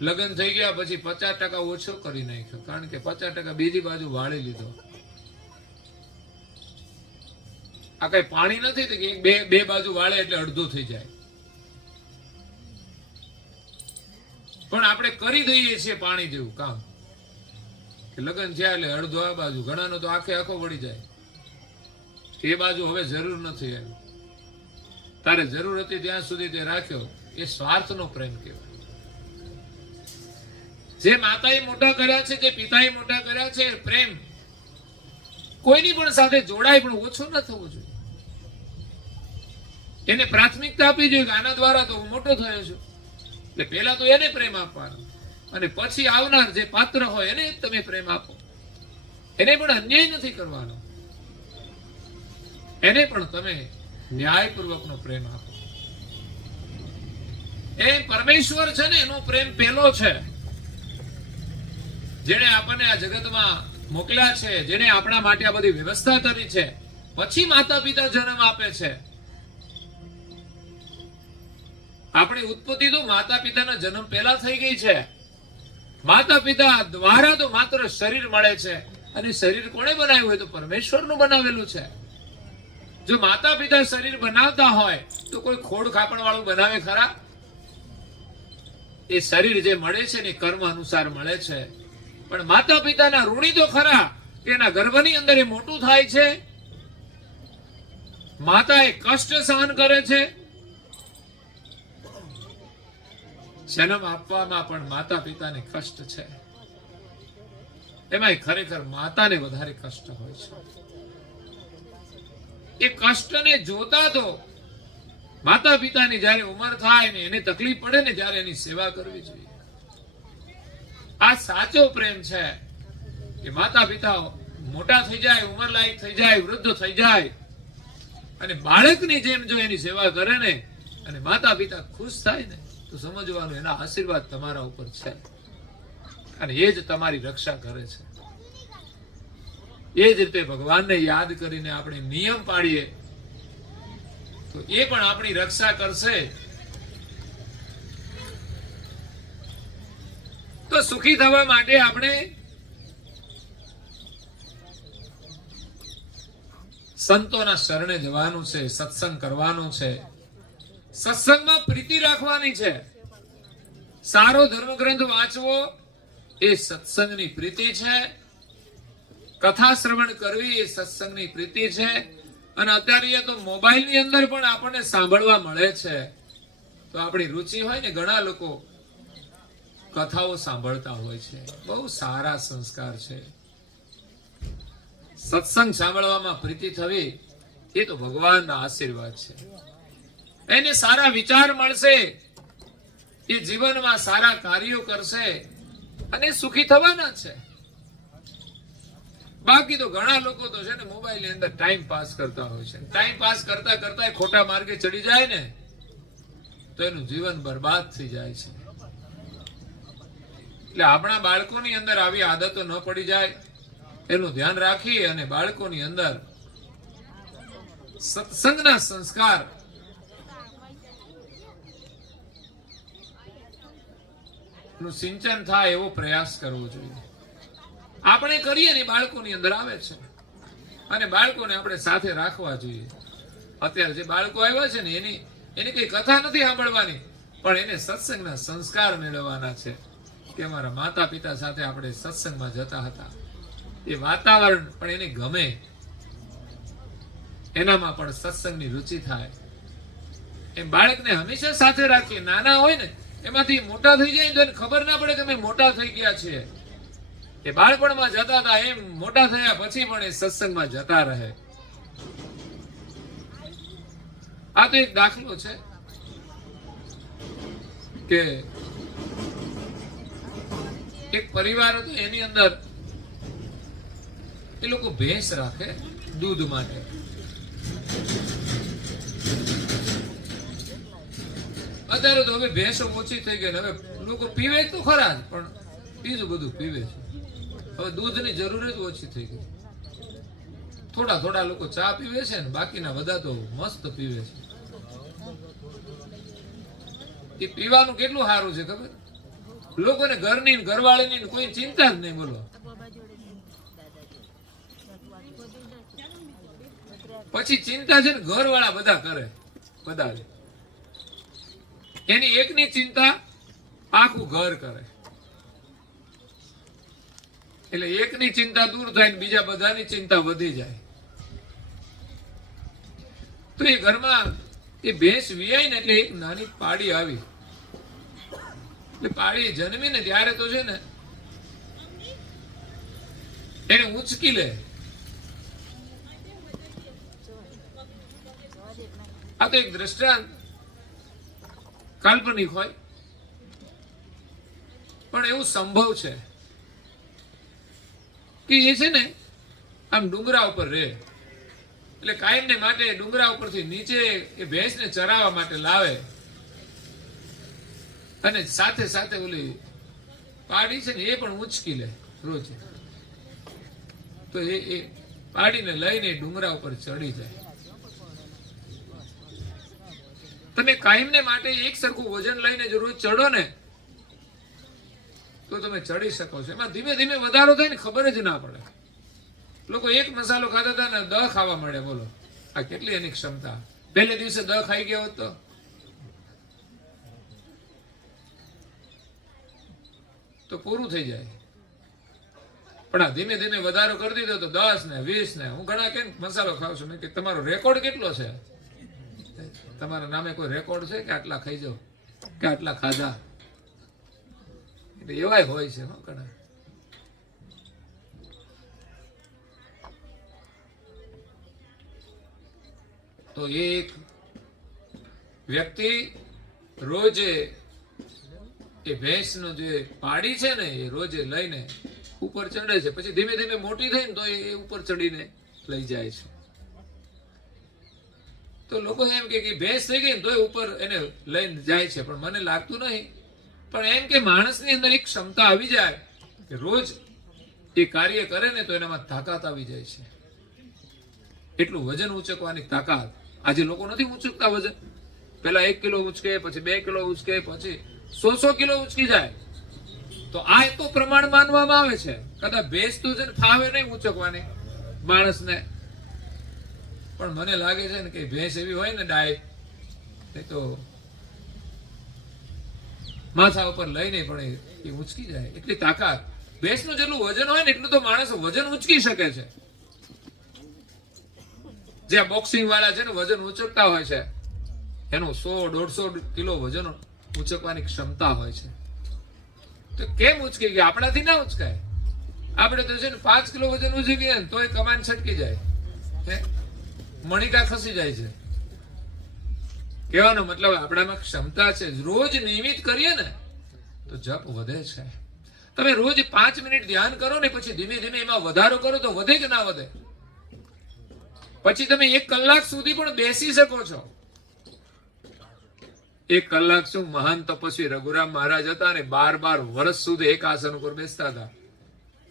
લગ્ન થઈ ગયા પછી 50% ઓછો કરી નાખ્યો, કારણ કે 50% બીજી બાજુ વાળી લીધો. આ કઈ પાણી નથી કે બે બાજુ વાળે એટલે અડધું થઈ જાય. પણ આપણે કરી દઈએ છીએ પાણી જેવું કામ કે લગ્ન થયા એટલે અડધો આ બાજુ, ઘણાનો તો આખો વળી જાય. એ બાજુ હવે જરૂર નથી. એમ તારે જરૂર હતી ત્યાં સુધી તે રાખ્યો. એ સ્વાર્થનો પ્રેમ કહેવાય. જે માતાએ મોટા કર્યા છે, જે પિતાએ મોટા કર્યા છે, પ્રેમ કોઈની પણ સાથે જોડાય પણ ઓછો ન થવો જોઈએ. એને પ્રાથમિકતા આપવી જોઈએ કે આના દ્વારા તો હું મોટો થયો છું, એટલે પહેલા તો એને પ્રેમ આપવાનો અને પછી આવનાર જે પાત્ર હોય એને તમે પ્રેમ આપો. એને પણ અન્યાય નથી કરવાનો, એને પણ તમે ન્યાયપૂર્વકનો પ્રેમ આપો. એ પરમેશ્વર છે ને એનો પ્રેમ પહેલો છે. જેને આપણને આ જગતમાં મોકલ્યા છે, જેને આપણા માટે આ બધી વ્યવસ્થા કરી છે, પછી માતા પિતા જન્મ આપે છે. આપણી ઉત્પત્તિ તો માતા પિતાના જન્મ પહેલા થઈ ગઈ છે. માતા પિતા દ્વારા તો માત્ર શરીર મળે છે, અને શરીર કોણે બનાવ્યું હોય તો પરમેશ્વરનું બનાવેલું છે. જો માતા પિતા શરીર બનાવતા હોય તો કોઈ ખોડ ખાપણ વાળું બનાવે ખરા? એ શરીર જે મળે છે ને કર્મ અનુસાર મળે છે. પણ માતા પિતાના ઋણી તો ખરા કે એના ગર્ભની અંદર એ મોટું થાય છે. માતા એ કષ્ટ સહન કરે છે. જન્મ આપવામાં પણ માતા પિતાને કષ્ટ છે. એમાં ખરેખર માતાને વધારે કષ્ટ હોય છે. એ કષ્ટને જોતા તો માતા પિતાની જયારે ઉંમર થાય ને એને તકલીફ પડે ને ત્યારે એની સેવા કરવી જોઈએ. આ સાચો પ્રેમ છે કે માતા પિતા મોટા થઈ જાય, ઉંમર લાયક થઈ જાય, વૃદ્ધ થઈ જાય અને બાળકની જેમ જો એની સેવા કરે ને અને માતા પિતા ખુશ થાય ને તો સમજવાનું એના આશીર્વાદ તમારા ઉપર છે અને એ જ તમારી રક્ષા કરે છે. એ જ રીતે ભગવાનને યાદ કરીને આપણે નિયમ પાડીએ તો એ પણ આપણી રક્ષા કરશે. તો સુખી થવા માટે આપણે સંતોના શરણે જવાનું છે, સત્સંગ કરવાનો છે, સત્સંગમાં પ્રીતિ રાખવાની છે. સારો ધર્મગ્રંથ વાંચવો એ સત્સંગની પ્રીતિ છે. કથા શ્રવણ કરવી એ સત્સંગની પ્રીતિ છે. અને અત્યારે તો મોબાઈલની અંદર પણ આપણને સાંભળવા મળે છે. તો આપણી રુચિ હોય ને, ઘણા લોકો કથાઓ સાંભળતા હોય છે. બહુ સારા સંસ્કાર છે. સત્સંગ સાંભળવામાં પ્રીતિ થવી એ તો ભગવાનના આશીર્વાદ છે. એને સારા વિચાર મળશે એ જીવનમાં સારા કાર્યો કરશે અને સુખી થવાના છે. બાકી તો ઘણા લોકો તો છે ને મોબાઈલ ની અંદર ટાઈમ પાસ કરતા હોય છે. ટાઈમ પાસ કરતા કરતા ખોટા માર્ગે ચડી જાય ને તો એનું જીવન બરબાદ થઈ જાય છે. એટલે આપણા બાળકોની અંદર આવી આદતો ન પડી જાય એનું ધ્યાન રાખી અને બાળકોની અંદર સત્સંગના સંસ્કાર નું સિંચન થાય એવો પ્રયાસ કરવો જોઈએ. આપણે કરીએ ને બાળકોની અંદર આવે છે અને બાળકોને આપણે સાથે રાખવા જોઈએ. અત્યારે જે બાળકો આવ્યા છે ને એની કઈ કથા નથી સાંભળવાની, પણ એને સત્સંગના સંસ્કાર મેળવવાના છે કે અમારા માતા પિતા સાથે આપણે સત્સંગમાં જતા હતા, એ વાતાવરણ પણ એને ગમે, એનામાં પણ સત્સંગની રુચિ થાય. એમ બાળકને હંમેશા સાથે રાખીએ. નાના હોય ને એમાંથી મોટા થઈ જાય તો એને ખબર ના પડે કે અમે મોટા થઈ ગયા છીએ. એ બાળપણમાં જતા હતા એમ મોટા થયા પછી પણ એ સત્સંગમાં જતા રહે. આ તો એક દાખલો છે કે એક પરિવાર હતો, એની અંદર એ લોકો ભેંસ રાખે દૂધ માટે. અત્યારે તો હવે ભેંસો ઓછી થઈ ગઈ, હવે લોકો પીવે તો ખરા જ, પણ બીજું બધું પીવે છે. હવે દૂધની જરૂર જ ઓછી થઈ ગઈ. થોડા થોડા લોકો ચા પીવે છે ને બાકીના બધા તો મસ્ત પીવે છે. એ પીવાનું કેટલું સારું છે ખબર? લોકોને ઘરની ઘરવાળીની કોઈ ચિંતા જ નહીં. બોલો, પછી ચિંતા છે ને ઘરવાળા બધા કરે, બધા એની એકની ચિંતા આખું ઘર કરે. એટલે એકની ચિંતા દૂર થાય ને બીજા બધાની ચિંતા વધી જાય. તો એ ઘરમાં એ ભેંસ વિયાઈ ને એટલે એક નાની પાડી આવી. એટલે પાડી જન્મી ને ત્યારે તો છે ને એને ઉંચકી લે. આ તો એક દ્રષ્ટાંત કાલ્પનિક હોય, પણ એવું સંભવ છે કે એ છે ને આમ ડુંગરા ઉપર રહે. એટલે કાયમ ને માટે ડુંગરા ઉપરથી નીચે એ ભેંસને ચરાવવા માટે લાવે અને સાથે સાથે ઓલી પાડી છે ને એ પણ ઉંચકી લે રોજ. તો એ પાડીને લઈને ડુંગરા ઉપર ચડી જાય. તમે કાયમને માટે એક સરખું વજન લઈને જો રોજ ચડો ને તો તમે ચડી શકો છો. એમાં ધીમે ધીમે વધારો થાય ને ખબર જ ના પડે. લોકો એક મસાલો ખાતા હતા ને 10 ખાવા મળે. બોલો, આ કેટલી એની ક્ષમતા. પહેલે દિવસે 10 ખાઈ ગયા હોત તો પૂરું થઈ જાય. પણ આ ધીમે ધીમે વધારો કરી દીધો તો 10 ને 20 ને. હું ઘણા કે મસાલો ખાવ છું, મેં કે તમારો રેકોર્ડ કેટલો છે? તમારા નામે કોઈ રેકોર્ડ છે કે આટલા ખાઈ જાઓ કે આટલા ખાધા? એટલે એવાય હોય છે ઘણા. તો એક વ્યક્તિ રોજે એ ભેંસનો જે પાડી છે ને એ રોજે લઈને ઉપર ચડે છે. પછી ધીમે ધીમે મોટી થઈ ને તો એ ઉપર ચડીને લઈ જાય છે. તો લોકો એમ કે ભેંસ થઈ ગઈ ને તો ઉપર એને લઈને જાય છે, પણ મને લાગતું નહીં. પણ એમ કે માણસની અંદર એક ક્ષમતા આવી જાય કે રોજ એ કાર્ય કરે ને તો એનામાં તાકાત આવી જાય છે. એટલું વજન ઉંચકવાની તાકાત. આજે લોકો નથી ઉંચકતા વજન. પેલા 1 કિલો ઉંચકે, પછી 2 કિલો ઉંચકે, પછી 100 કિલો ઉંચકી જાય. તો આ તો પ્રમાણ માનવામાં આવે છે. કદાચ ભેંસ તો છે ને ફાવે નહીં ઉંચકવાની માણસને, પણ મને લાગે છે ને કે ભેંસ એવી હોય ને ડાય તો માથા ઉપર લઈને પણ એ ઉંચકી જાય. એટલી તાકાત. ભેંસનું જેટલું વજન હોય ને એટલું તો માણસ વજન ઉંચકી શકે છે. જે બોક્સિંગ વાળા છે ને વજન ઉંચકતા હોય છે, એનું 100-150 કિલો વજન ઉંચકવાની ક્ષમતા હોય છે. તો કેમ ઉંચકી ગયા? આપણાથી ના ઉંચકાય. આપણે તો છે ને 5 કિલો વજન ઉંચકીએ ને તો એ કમાન છટકી જાય, મણિકા ખસી જાય છે. કહેવાનો મતલબ આપણામાં ક્ષમતા છે. રોજ નિયમિત કરીએ ને તો જપ વધે છે. તમે રોજ 5 મિનિટ ધ્યાન કરો ને પછી ધીમે ધીમે એમાં વધારો કરો તો વધે કે ના વધે? પછી તમે 1 કલાક સુધી પણ બેસી શકો છો. 1 કલાક શું મહાન તપસ્વી રઘુરામ મહારાજ હતા ને 12 વર્ષ સુધી એક આસન ઉપર બેસતા હતા,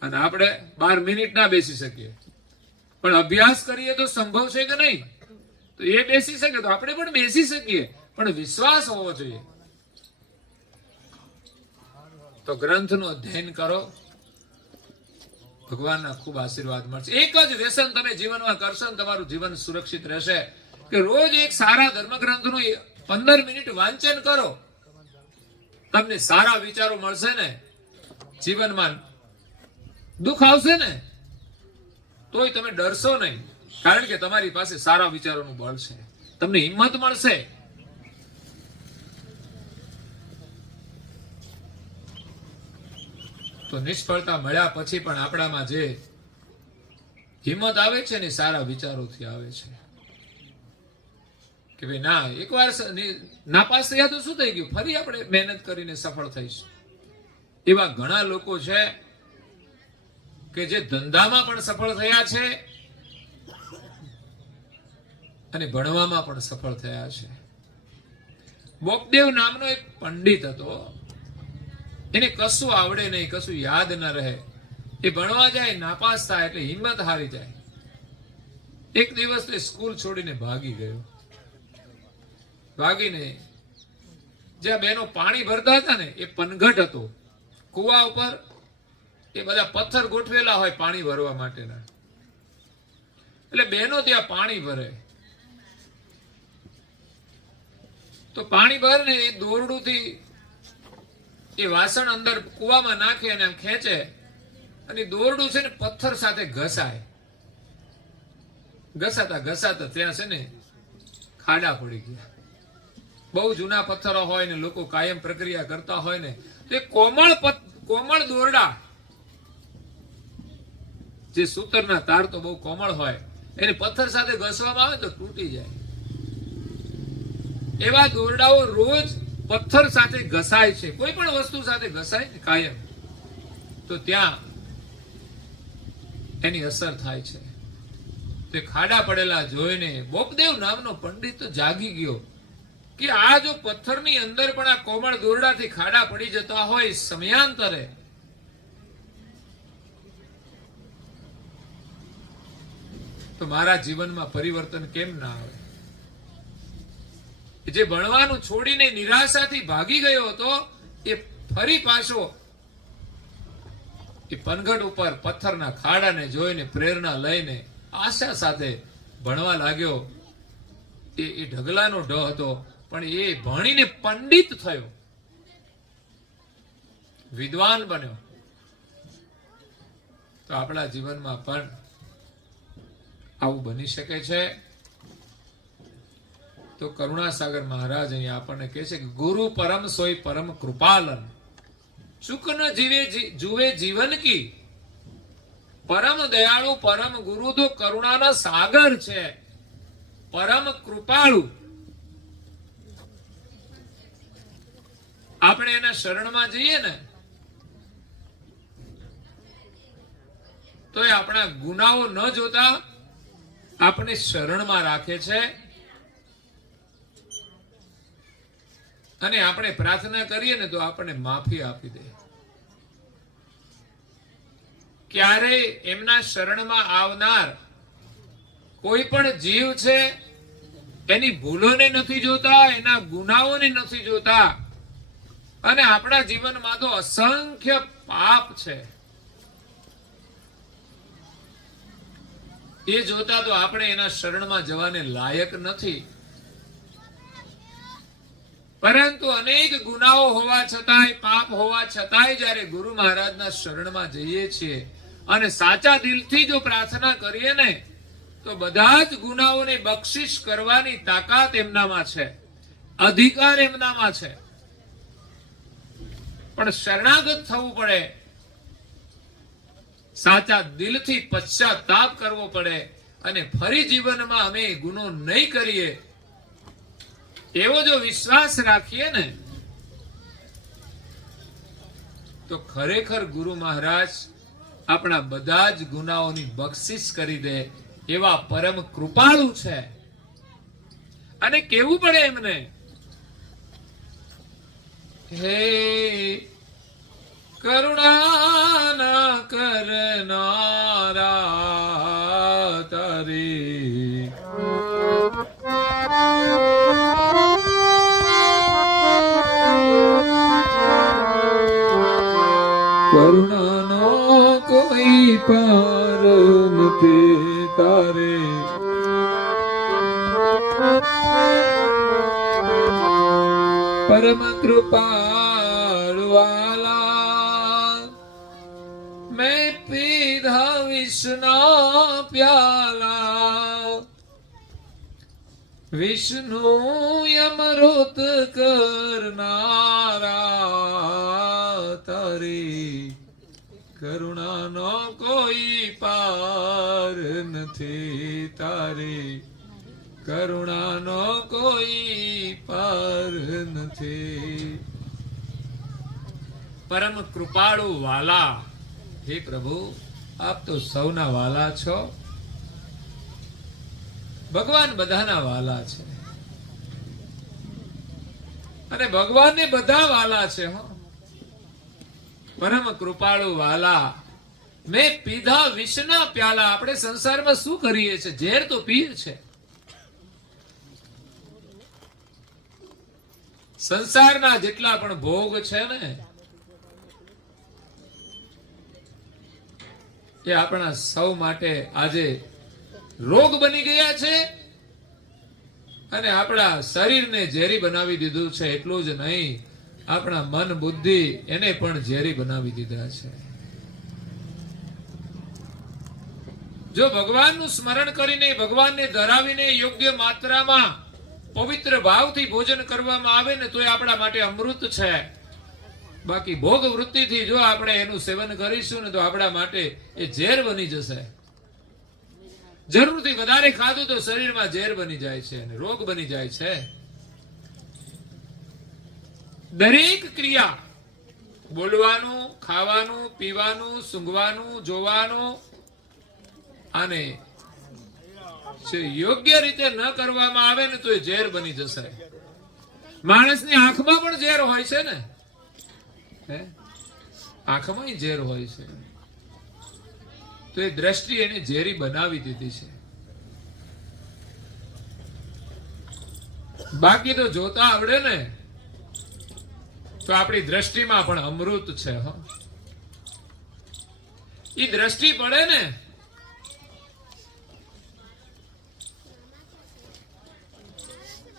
અને આપણે 12 મિનિટ ના બેસી શકીએ. પણ અભ્યાસ કરીએ તો સંભવ છે કે નહીં? તો એ બેસી શકે તો આપણે પણ બેસી શકીએ, પણ વિશ્વાસ હોવો જોઈએ. તો ગ્રંથનું અધ્યયન કરો, ભગવાનના ખૂબ આશીર્વાદ મળશે. એક જ વ્યસન તમે જીવનમાં કરશો ને તમારું જીવન સુરક્ષિત રહેશે કે રોજ એક સારા ધર્મગ્રંથનું 15 મિનિટ વાંચન કરો. તમને સારા વિચારો મળશે ને, જીવનમાં દુઃખ આવશે ને તોય તમે ડરશો નહીં, કારણ કે તમારી પાસે સારા વિચારોનું બળ છે. તમને હિંમત મળશે. તો નિષ્ફળતા મળ્યા પછી પણ આપણામાં જે હિંમત આવે છે ને સારા વિચારોથી આવે છે કે ભાઈ ના, એકવાર નાપાસ થયા તો શું થઈ ગયું, ફરી આપણે મહેનત કરીને સફળ થઈશું. એવા ઘણા લોકો છે કે જે ધંધામાં પણ સફળ થયા છે અને ભણવામાં પણ સફળ થયા છે. બોપદેવ નામનો એક પંડિત હતો. એને કશું આવડે નહીં, કશું યાદ ન રહે. એ ભણવા જાય, નાપાસ થાય એટલે હિંમત હારી જાય. એક દિવસ તો સ્કૂલ છોડીને ભાગી ગયો. ભાગીને જ્યાં બહેનો પાણી ભરતા હતા ને એ પનઘટ હતો. કુવા ઉપર એ બધા પથ્થર ગોઠવેલા હોય પાણી ભરવા માટેના. એટલે બહેનો ત્યાં પાણી ભરે. તો પાણી ભરે ને એ દોરડુંથી એ વાસણ અંદર કુવામાં નાખે અને આમ ખેંચે, અને દોરડું છે ને પથ્થર સાથે ઘસાય. ઘસાતા ઘસાતા ત્યાં છે ને ખાડા પડી ગયા. બહુ જૂના પથ્થરો હોય ને લોકો કાયમ પ્રક્રિયા કરતા હોય ને તો એ કોમળ દોરડા, જે સૂતરના તાર તો બહુ કોમળ હોય, એને પથ્થર સાથે ઘસવામાં આવે તો તૂટી જાય. એવા દોરડાઓ રોજ પથ્થર સાથે ઘસાય છે. કોઈ પણ વસ્તુ સાથે ઘસાય ને કાયમ તો ત્યાં એની અસર થાય છે. તે ખાડા પડેલા જોઈને બોપદેવ નામનો પંડિત તો જાગી ગયો કે આ જો પથ્થરની અંદર પણ આ કોમળ દોરડાથી ખાડા પડી જતા હોય સમયાંતરે, તો મારા જીવનમાં પરિવર્તન કેમ ના આવે? જે ભણવાનું છોડીને નિરાશાથી ભાગી ગયો હતો એ ફરી પાછો એ પનઘટ ઉપર પથ્થરના ખાડાને જોઈને પ્રેરણા લઈને આશા સાથે ભણવા લાગ્યો. એ ઢગલાનો ઢ હતો, પણ એ ભણીને પંડિત થયો, વિદ્વાન બન્યો. તો આપણા જીવનમાં પણ આવું બની શકે છે. તો કરુણાસાગર મહારાજ અહીંયા આપણને કહે છે કે ગુરુ પરમ સોય પરમ કૃપાલન, સુખ ન જુએ જીવન કી, પરમ દયાળુ પરમ ગુરુ તો કરુણાના સાગર છે, પરમ કૃપાળુ. આપણે એના શરણમાં જઈએ ને તો એ આપણા ગુનાઓ ન જોતા આપણે શરણમાં રાખે છે, અને આપણે પ્રાર્થના કરીએ ને તો આપણને માફી આપી દે. ક્યારેય એમના શરણમાં આવનાર કોઈ પણ જીવ છે એની ભૂલોને નથી જોતા, એના ગુનાઓને નથી જોતા, અને આપણા જીવનમાં તો અસંખ્ય પાપ છે એ જોતા તો આપણે એના શરણમાં જવાને લાયક નથી. પરંતુ અનેક ગુનાઓ હોવા છતાંય, પાપ હોવા છતાંય જ્યારે ગુરુ મહારાજના શરણમાં જઈએ છીએ અને સાચા દિલથી જો પ્રાર્થના કરીએ ને તો બધા જ ગુનાઓને બક્ષિશ કરવાની તાકાત એમનામાં છે, અધિકાર એમનામાં છે. પણ શરણાગત થવું પડે, સાચા દિલથી પશ્ચાતાપ કરવો પડે, અને ફરી જીવનમાં અમે ગુનો નહીં કરીએ એવો જો વિશ્વાસ રાખીએ ને તો ખરેખર ગુરુ મહારાજ આપણા બધા જ ગુનાઓની બક્ષિસ કરી દે એવા પરમ કૃપાળુ છે. અને કેવું પડે એમને, હે કરુણા ના કરનારા તારી કરુણાનો કોઈ પાર નથી તારે. પરમ કૃપાળુ વાલા મેં પીધા વિષના પ્યાલા, વિષ્ણુ અમૃત કરનારા તારી કરુણાનો કોઈ પાર નથી તારી કરુણાનો કોઈ પાર નથી. પરમ કૃપાળુ વાલા, હે પ્રભુ આપ તો સૌના વાલા છો. ભગવાન બધાના વાલા છે અને ભગવાનને બધા વાલા છે. પરમ કૃપાળુ વાલા મેં પીધા વિષના પ્યાલા. આપણે સંસારમાં શું કરીએ છીએ? ઝેર તો પીએ છે. સંસારના જેટલા પણ ભોગ છે ને એ આપણા સૌ માટે આજે રોગ બની ગયા છે અને આપણા શરીરને ઝેરી બનાવી દીધું છે. એટલું જ નહીં, આપણા મન બુદ્ધિ એને પણ ઝેરી બનાવી દીધા છે. જો ભગવાનનું સ્મરણ કરીને ભગવાનને ધરાવીને યોગ્ય માત્રામાં પવિત્ર ભાવથી ભોજન કરવામાં આવે ને તો એ આપણા માટે અમૃત છે. બાકી ભોગ વૃત્તિથી જો આપણે એનું સેવન કરીશું ને તો આપણા માટે એ ઝેર બની જશે. જરૂરથી વધારે ખાધું તો શરીરમાં ઝેર બની જાય છે અને રોગ બની જાય છે. દરેક ક્રિયા, બોલવાનું, ખાવાનું, પીવાનું, સૂંઘવાનું, જોવાનું અને યોગ્ય રીતે ન કરવામાં આવે ને તો એ ઝેર બની જશે. માણસની આંખમાં પણ ઝેર હોય છે ને, આંખમાં ઝેર હોય છે તો એ દ્રષ્ટિ એને ઝેરી બનાવી દીધી છે. બાકી તો જોતા આવડે ને તો આપણી દ્રષ્ટિમાં પણ અમૃત છે. એ દ્રષ્ટિ પડે ને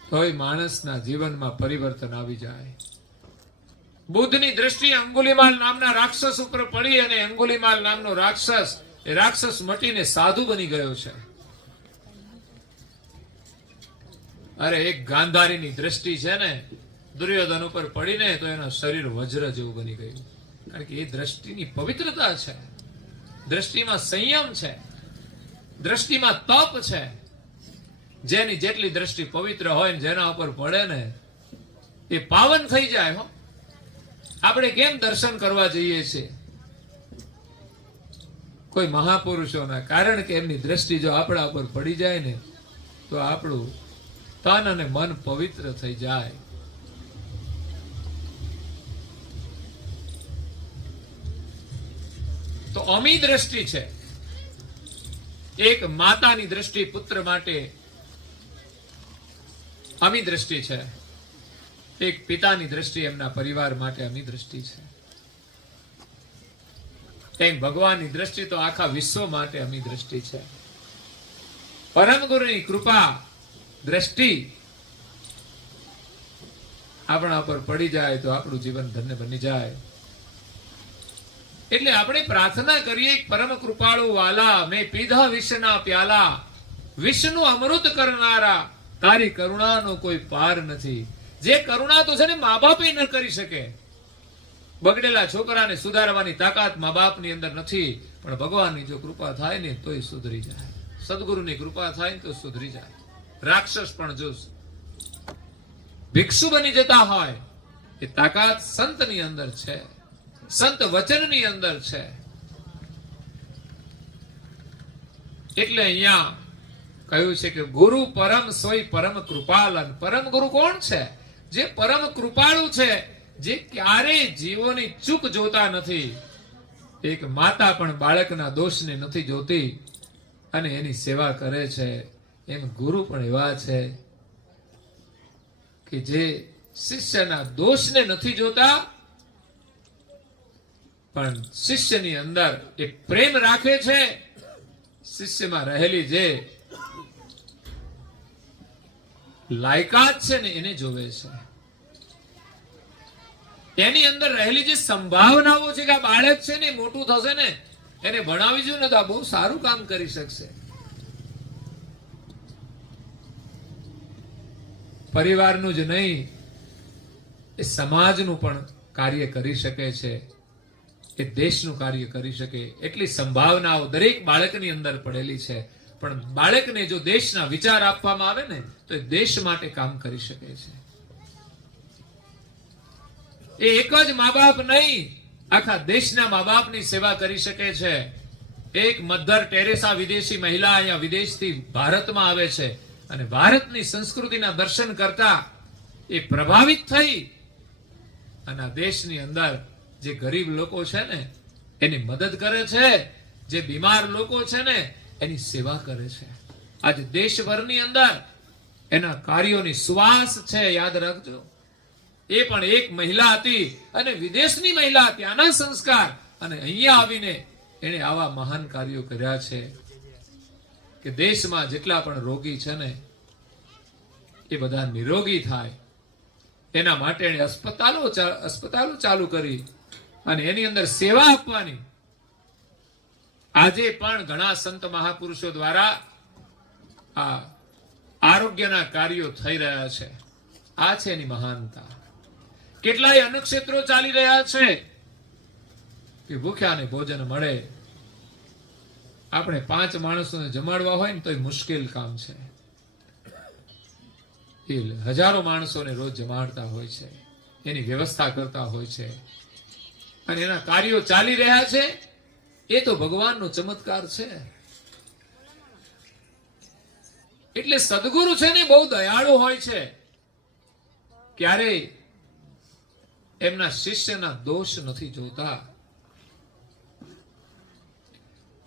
તોય માણસના જીવનમાં પરિવર્તન આવી જાય. બુદ્ધની દ્રષ્ટિ અંગુલીમાલ નામના રાક્ષસ ઉપર પડી અને અંગુલીમાલ નામનો રાક્ષસ એ રાક્ષસ મટીને સાધુ બની ગયો છે. અરે એક ગાંધારીની દ્રષ્ટિ છે ને દુર્યોધન ઉપર પડીને તો એનું શરીર વજ્ર જેવું બની ગયું. કારણ કે એ દ્રષ્ટિની પવિત્રતા છે, દ્રષ્ટિમાં સંયમ છે, દ્રષ્ટિમાં તપ છે. જેની જેટલી દ્રષ્ટિ પવિત્ર હોય ને જેના ઉપર પડે ને એ પાવન થઈ જાય. આપણે કેમ દર્શન કરવા જઈએ છીએ? કોઈ મહાપુરુષોના, કારણ કે એમની દ્રષ્ટિ જો આપણા ઉપર પડી જાય ને તો આપણું તન અને મન પવિત્ર થઈ જાય. તો અમી દ્રષ્ટિ છે. એક માતાની દ્રષ્ટિ પુત્ર માટે અમી દ્રષ્ટિ છે. એક પિતાની દ્રષ્ટિ એમના પરિવાર માટે અમી દ્રષ્ટિ છે. તેમ ભગવાનની દ્રષ્ટિ તો આખા વિશ્વ માટે અમી દ્રષ્ટિ છે. પરમ ગુરુની કૃપા દ્રષ્ટિ આપણા પર પડી જાય તો આપણું જીવન ધન્ય બની જાય. એટલે આપણે પ્રાર્થના કરીએ, પરમ કૃપાળુ વાલા મેં પીધા વિષના પ્યાલા, વિષનું અમૃત કરનારા તારી કરુણાનો કોઈ પાર નથી. જે કરુણા તો છે ને મા બાપ ન કરી શકે. બગડેલા છોકરાને સુધારવાની તાકાત મા બાપની અંદર નથી, પણ ભગવાનની જો કૃપા થાય ને તો એ સુધરી જાય. સદગુરુની કૃપા થાય ને તો સુધરી જાય. રાક્ષસ પણ જો ભિક્ષુ બની જતા હોય એ તાકાત સંતની અંદર છે, સંત વચનની અંદર છે. એટલે અહીંયા કહ્યું છે કે ગુરુ પરમ સોય પરમ કૃપાલન. પરમ ગુરુ કોણ છે? જે પરમ કૃપાળુ છે, જે ક્યારેય જીવોની ચૂક જોતા નથી. એક માતા પણ બાળકના દોષને નથી જોતી અને એની સેવા કરે છે. એમ ગુરુ પણ એવા છે કે જે શિષ્યના દોષને નથી જોતા, પણ શિષ્યની અંદર એક પ્રેમ રાખે છે. શિષ્યમાં રહેલી જે લાયકાત છે ને એને જોવે છે. એની અંદર રહેલી જે સંભાવનાઓ છે કે આ બાળક છે ને મોટું થશે ને, એને ભણાવીશું ને તો આ બહુ સારું કામ કરી શકશે. પરિવારનું જ નહીં, એ સમાજનું પણ કાર્ય કરી શકે છે, એ દેશનું કાર્ય કરી શકે. એટલી સંભાવનાઓ દરેક બાળકની અંદર પડેલી છે. પણ બાળકને જો દેશના વિચાર આપવામાં આવે ને તો એ દેશ માટે કામ કરી શકે છે. એ એક જ મા બાપ નહીં, આખા દેશના મા બાપની સેવા કરી શકે છે. એક મધર ટેરેસા વિદેશી મહિલા અહીંયા વિદેશથી ભારતમાં આવે છે અને ભારતની સંસ્કૃતિના દર્શન કરતા એ પ્રભાવિત થઈ અને આ દેશની અંદર જે ગરીબ લોકો છે ને એની મદદ કરે છે, જે બીમાર લોકો છે ને એની સેવા કરે છે. આજે દેશભરની અંદર એના કાર્યોની સુવાસ છે. યાદ રાખજો, એ પણ એક મહિલા હતી અને વિદેશની મહિલા, ત્યાંના સંસ્કાર, અને અહીંયા આવીને એને આવા મહાન કાર્યો કર્યા છે કે દેશમાં જેટલા પણ રોગી છે ને એ બધા નિરોગી થાય. એના માટે એને અસ્પતાલો ચાલુ કરી અને એની અંદર સેવા આપવાની. આજે પણ ઘણા સંત મહાપુરુષો દ્વારા આ આરોગ્યના કાર્યો થઈ રહ્યા છે. આ છે એની મહાનતા. કેટલાય અન્નક્ષેત્રો ચાલી રહ્યા છે કે ભૂખ્યાને ભોજન મળે. આપણે 5 માણસોને જમાડવા હોય ને તો એ મુશ્કેલ કામ છે. એ હજારો માણસોને રોજ જમાડતા હોય છે, એની વ્યવસ્થા કરતા હોય છે અને એના કાર્યો ચાલી રહ્યા છે. એ તો ભગવાનનો ચમત્કાર છે. એટલે સદગુરુ છે ને બહુ દયાળુ હોય છે. ક્યારેય એમના શિષ્યના દોષ નથી જોતા.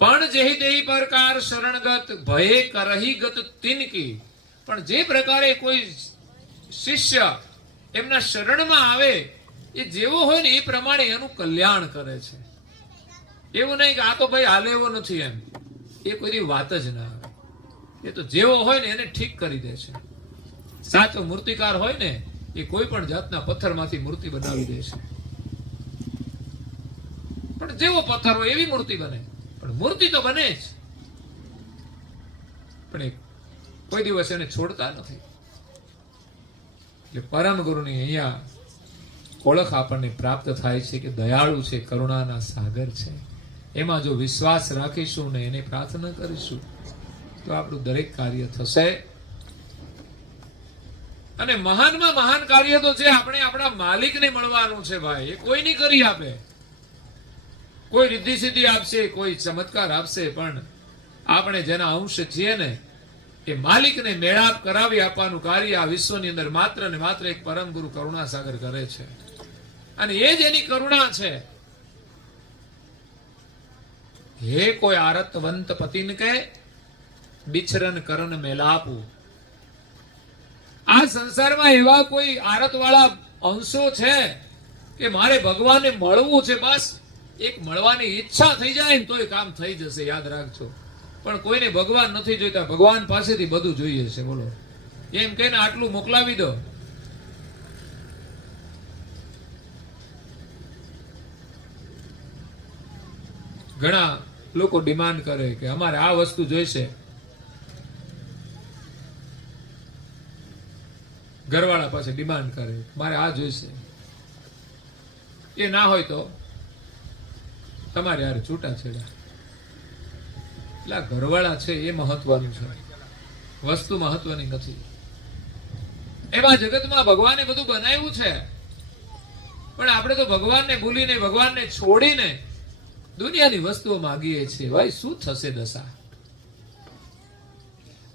પણ જેહી દેહી પ્રકાર શરણગત ભયે કરહી ગત તિનકી. પણ જે પ્રકારે કોઈ શિષ્ય એમના શરણમાં આવે એ જેવો હોય ને એ પ્રમાણે એનું કલ્યાણ કરે છે. એવું નહીં કે આ તો ભાઈ હાલે એવો નથી, એમ એ કોઈ વાત જ ના આવે. એ તો જેવો હોય ને એને ઠીક કરી દે છે. સાચો મૂર્તિકાર હોય ને એ કોઈ પણ જાતના પથ્થરમાંથી મૂર્તિ બનાવી દે છે. પણ જેવો પથ્થર હોય એવી મૂર્તિ બને. પણ મૂર્તિ તો બને જ, પણ એ કોઈ દિવસ એને છોડતા નથી. એટલે પરમ ગુરુની અહીંયા ઓળખ આપણને પ્રાપ્ત થાય છે કે દયાળુ છે, કરુણાના સાગર છે. એમાં જો વિશ્વાસ રાખીશું ને એને પ્રાર્થના કરીશું તો આપણું દરેક કાર્ય થશે. અને મહાનમાં મહાન કાર્ય તો છે આપણે આપણા માલિકને મળવાનું છે ભાઈ. એ કોઈ નહીં કરી આપે. કોઈ રિદ્ધિ સિદ્ધિ આપશે, કોઈ ચમત્કાર આપશે, પણ આપણે જેના અંશ છીએ ને એ માલિકને મેળાપ કરાવી આપવાનું કાર્ય આ વિશ્વની અંદર માત્ર ને માત્ર એક પરમ ગુરુ કરુણા સાગર કરે છે. અને એ જ એની કરુણા છે. હે કોઈ આરતવંત પતિન કે બિછરન કરન મેલાપુ. આ સંસારમાં એવા કોઈ આરત વાળા અંશો છે કે મારે ભગવાનને મળવું છે, બસ એક મળવાની ઈચ્છા થઈ જાય ને તોય કામ થઈ જશે. યાદ રાખજો. પણ કોઈને ભગવાન નથી જોઈતા, ભગવાન પાસેથી બધું જોઈએ છે. બોલો, એમ કહીને આટલું મોકલાવી દો. ઘણા લોકો ડિમાન્ડ કરે કે અમારે આ વસ્તુ જોઈશે. ઘરવાળા પાસે ડિમાન્ડ કરે મારે આ જોઈશે. એ ના હોય તો તમારે યાર છૂટાછેડા. એટલે ઘરવાળા છે એ મહત્વનું છે, વસ્તુ મહત્વની નથી. એવા જગતમાં ભગવાને બધું બનાવ્યું છે, પણ આપણે તો ભગવાનને ભૂલીને, ભગવાનને છોડીને દુનિયાની વસ્તુઓ માગીએ છીએ. ભાઈ શું થશે દશા?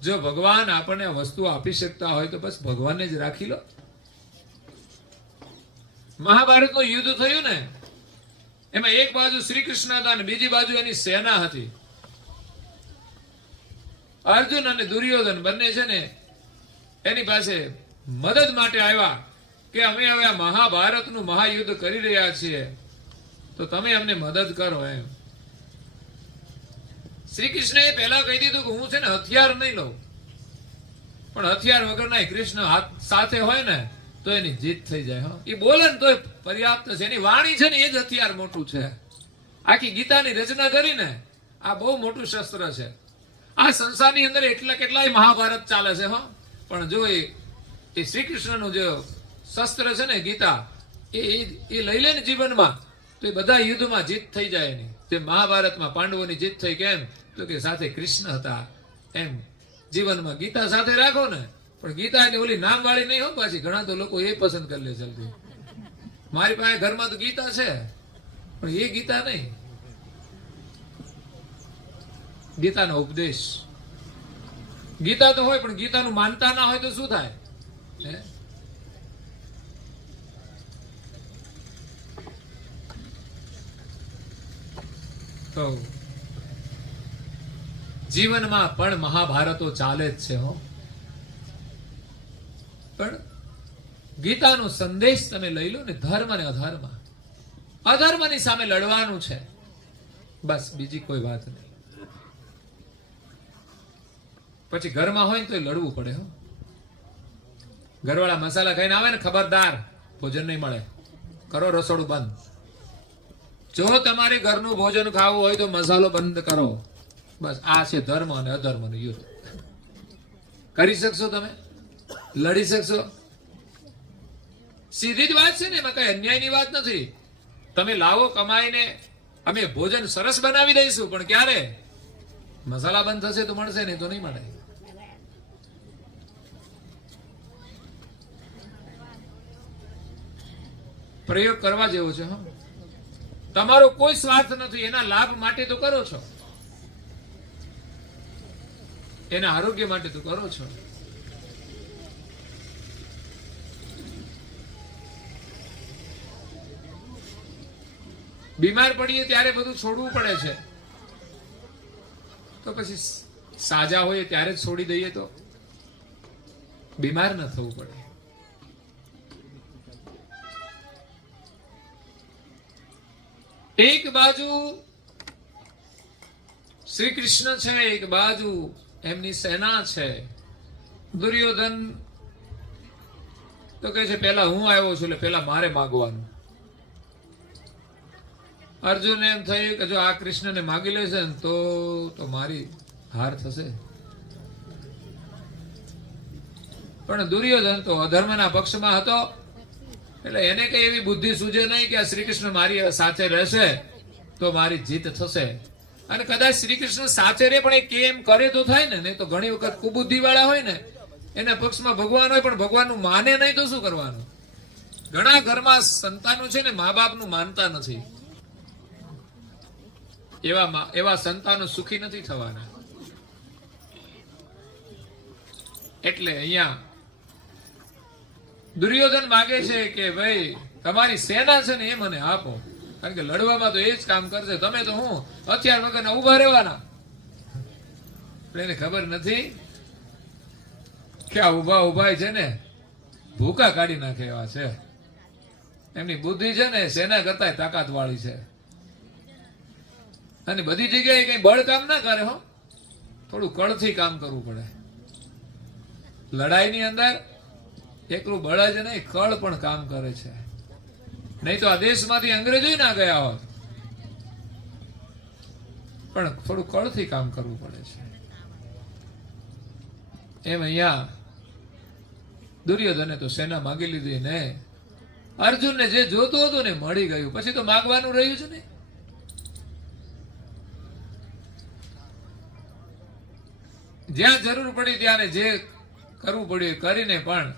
જો ભગવાન આપણને આ વસ્તુઓ આપી શકતા હોય તો બસ ભગવાનને જ રાખી લો. મહાભારતનું યુદ્ધ થયું ને, એમાં એક બાજુ શ્રી કૃષ્ણ હતા અને બીજી બાજુ એની સેના હતી. અર્જુન અને દુર્યોધન બંને છે ને એની પાસે મદદ માટે આવ્યા કે અમે હવે આ મહાભારતનું મહાયુદ્ધ કરી રહ્યા છીએ, તો તમે અમને મદદ કરો એમ. શ્રી કૃષ્ણએ પહેલા કહી દીધું કે હું છે ને હથિયાર નહીં લઉં, પણ હથિયાર વગરના કૃષ્ણ હાથ સાથે હોય ને તો એની જીત થઈ જાય. એ બોલે ને તો પર્યાપ્ત છે. એની વાણી છે ને એ જ હથિયાર મોટું છે. આખી ગીતાની રચના કરીને આ બહુ મોટું શસ્ત્ર છે. આ સંસારની અંદર કેટલાય મહાભારત ચાલે છે, પણ જો એ શ્રી કૃષ્ણનું જે શસ્ત્ર છે ને ગીતા, એ લઈ લે ને જીવનમાં તો એ બધા યુદ્ધમાં જીત થઈ જાય એની. જે મહાભારતમાં પાંડવોની જીત થઈ, કેમ તો કે સાથે કૃષ્ણ હતા. એમ જીવનમાં ગીતા સાથે રાખો ને, પણ ગીતા એટલે ઓલી નામ વાળી નહીં હો પાછી. ઘણા તો લોકો એ પસંદ કરી લે જલ્દી. મારી પાસે ઘરમાં તો ગીતા છે, પણ એ ગીતા નહીં. ગીતાનો ઉપદેશ, ગીતા તો હોય પણ ગીતાનું માનતા ના હોય તો શું થાય? તો જીવનમાં પણ મહાભારતો ચાલે જ છે. પણ ગીતાનો સંદેશ તમે લઈ લો ને, ધર્મ અને અધર્મની સામે લડવાનું છે, બસ બીજી કોઈ વાત નહીં. પછી ઘરમાં હોય ને તો લડવું પડે. ઘરવાળા મસાલા ખાઈને આવે ને, ખબરદાર ભોજન નહીં મળે, કરો રસોડું બંધ. જો તમારે ઘરનું ભોજન ખાવું હોય તો મસાલો બંધ કરો. બસ આ છે ધર્મ અને અધર્મનું યુદ્ધ. કરી શકશો તમે? લડી શકશો? સીધી જ વાત છે ને, એમાં કઈ અન્યાયની વાત નથી. તમે લાવો કમાઈને, અમે ભોજન સરસ બનાવી દઈશું, પણ ક્યારે મસાલા બંધ થશે તો મળશે, નહીં તો નહીં મળે. પ્રયોગ કરવા જેવો છે. તમારો કોઈ સ્વાર્થ નથી, એના લાભ માટે તો કરો છો, એના આરોગ્ય માટે તો કરો છો. બીમાર પડીએ ત્યારે બધું છોડવું પડે છે, તો પછી સાજા હોય ત્યારે જ છોડી દઈએ તો બીમાર ન થવું પડે. એક બાજુ શ્રી કૃષ્ણ છે, એક બાજુ એમની સેના છે. દુર્યોધન તો કહે છે પેલા હું આવ્યો છું એટલે પેલા મારે માગવાનું. અર્જુન એમ થયું કે જો આ કૃષ્ણને માગી લેશે ને તો મારી હાર થશે. પણ દુર્યોધન તો અધર્મના પક્ષમાં હતો, એટલે એને કઈ એવી બુદ્ધિ સૂજે નહીં કે આ શ્રી કૃષ્ણ મારી સાથે રહેશે તો મારી જીત થશે. અને કદાચ શ્રી કૃષ્ણ સાથે રહે પણ એ કેમ કરે તો થાય ને, નહીં તો ઘણી વખત કુબુદ્ધિ વાળા હોય ને, એના પક્ષમાં ભગવાન હોય પણ ભગવાનનું માને નહીં તો શું કરવાનું? ઘણા ઘરમાં સંતાનો છે ને મા બાપનું માનતા નથી, એવા સંતાનો સુખી નથી થવાના. એટલે અહીંયા દુર્યોધન માગે છે કે ભાઈ તમારી સેના છે ને એ મને આપો, કારણ કે લડવામાં તો એ જ કામ કરશે, તમે તો હું હથિયાર વગરના ઉભા રહેવાના. એને ખબર નથી કે આ ઉભા છે ને ભૂકા કાઢી નાખે એવા છે. એમની બુદ્ધિ છે ને સેના કરતા તાકાત વાળી છે, અને બધી જગ્યાએ કઈ બળ કામ ના કરે. થોડું કળથી કામ કરવું પડે. લડાઈની અંદર એકલું બળ જ નહીં, કળ પણ કામ કરે છે. નહીં તો આ દેશમાંથી અંગ્રેજો ના ગયા હોત, પણ થોડું કળથી કામ કરવું પડે છે. એમ અહીંયા દુર્યોધને તો સેના માગી લીધી ને અર્જુનને જે જોતું હતું ને મળી ગયું. પછી તો માગવાનું રહ્યું છે ને. જ્યાં જરૂર પડી ત્યારે જે કરવું પડ્યું કરીને પણ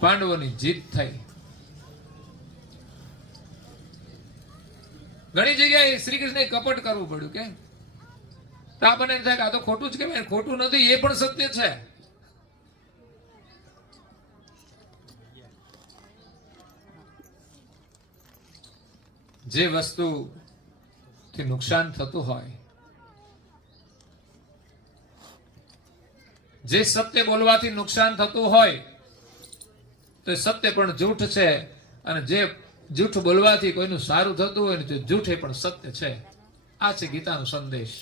પાંડવોની જીત થઈ. ઘણી જગ્યાએ શ્રી કૃષ્ણએ કપટ કરવું પડ્યું. કેમ? તો આપણને એમ થાય કે આ તો ખોટું જ કહેવાય. ખોટું નથી, એ પણ સત્ય છે. જે વસ્તુ થી નુકસાન થતું હોય, જે સત્ય બોલવાથી નુકસાન થતું હોય તો સત્ય પણ જૂઠ છે, અને જે જૂઠ બોલવાથી કોઈનું સારું થતું હોય ને તો જૂઠ એ પણ સત્ય છે. આ છે ગીતાનો સંદેશ.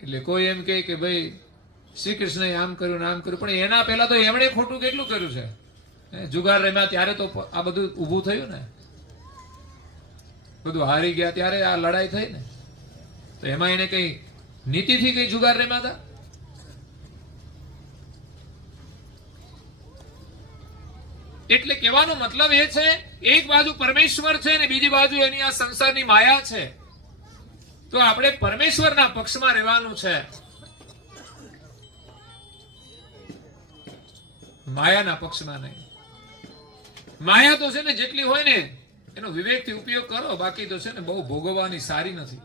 એટલે કોઈ એમ કહે કે ભાઈ શ્રી કૃષ્ણએ આમ કર્યું ને આમ કર્યું, પણ એના પહેલા તો એમણે ખોટું કેટલું કર્યું છે. જુગાર રમ્યા ત્યારે તો આ બધું ઊભું થયું ને, બધું હારી ગયા ત્યારે આ લડાઈ થઈ ને. તો એમાં એને કઈ નીતિથી કઈ જુગાર રમ્યા હતા? એટલે કહેવાનો મતલબ એ છે, એક બાજુ પરમેશ્વર છે ને બીજી બાજુ એની આ સંસારની માયા છે. તો આપણે પરમેશ્વરના પક્ષમાં રહેવાનું છે, માયાના પક્ષમાં નહીં. માયા તો છે ને જેટલી હોય ને એનો વિવેકથી ઉપયોગ કરો, બાકી તો છે ને બહુ ભોગવવાની સારી નથી.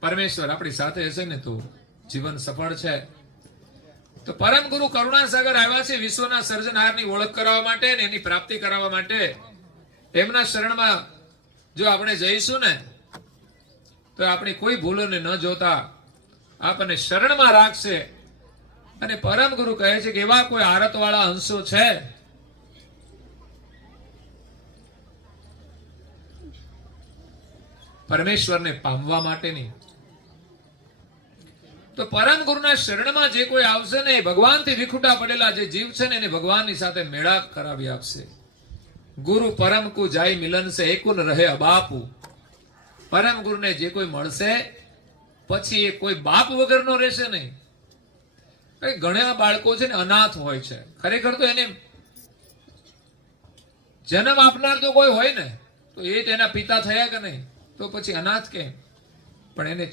પરમેશ્વર આપણી સાથે હશે ને તો જીવન સફળ છે. તો પરમ ગુરુ કરુણાસાગર આવ્યા છે વિશ્વના સર્જનહારની ઓળખ કરાવવા માટે ને એની પ્રાપ્તિ કરાવવા માટે. એમના શરણમાં જો આપણે જઈશું ને તો આપણી કોઈ ભૂલોને ન જોતા આપણને શરણમાં રાખશે. અને પરમ ગુરુ કહે છે કે એવા કોઈ આરતવાળા અંશો છે પરમેશ્વરને પામવા માટેની, તો પરમ ગુરુના શરણમાં જે કોઈ આવશે ને, ભગવાનથી વિખૂટા પડેલા જે જીવ છે ને એને ભગવાનની સાથે મેળાપ કરાવી આપશે. ગુરુ પરમ કુ જાય મિલન સે એकुन રહે અબાપુ. પરમ ગુરુને જે કોઈ મળશે પછી એ કોઈ બાપ વગરનો રહેશે નહીં. ઘણા બાળકો છે ને અનાથ હોય છે. ખરેખર તો એને જન્મ આપનાર તો કોઈ હોય ને તો એ તેના પિતા થયા કે નહીં, તો પછી અનાથ કેમ? પણ એને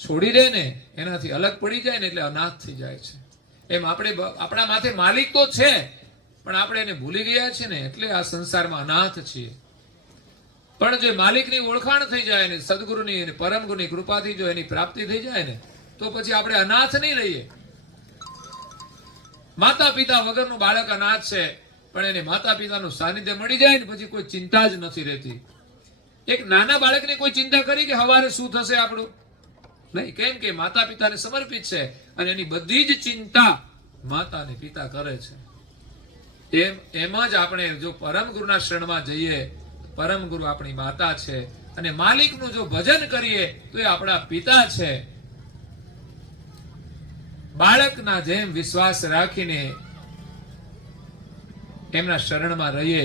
છોડી દે ને, એનાથી અલગ પડી જાય ને એટલે અનાથ થઈ જાય છે. એમ આપણે આપણા માથે માલિક તો છે પણ આપણે એને ભૂલી ગયા છીએ ને એટલે આ સંસારમાં અનાથ છીએ. પણ જો માલિકની ઓળખાણ થઈ જાય ને, સદગુરુની અને પરમ ગુરુની કૃપાથી જો એની પ્રાપ્તિ થઈ જાય ને તો પછી આપણે અનાથ નહીં રહીએ. માતા પિતા વગરનું બાળક અનાથ છે, પણ એને માતા પિતાનું સાનિધ્ય મળી જાય ને પછી કોઈ ચિંતા જ નથી રહેતી. એક નાના બાળકને કોઈ ચિંતા કરી કે હવારે શું થશે આપણું? નહીં. કેમ કે માતા પિતાને સમર્પિત છે અને એની બધી જ ચિંતા માતા અને પિતા કરે છે. એમ જ આપણે જો પરમ ગુરુના શરણમાં જઈએ, પરમ ગુરુ આપણી માતા છે અને માલિકનું જો ભજન કરીએ તો એ આપણા પિતા છે. બાળકના જેમ વિશ્વાસ રાખીને એમના શરણમાં રહીએ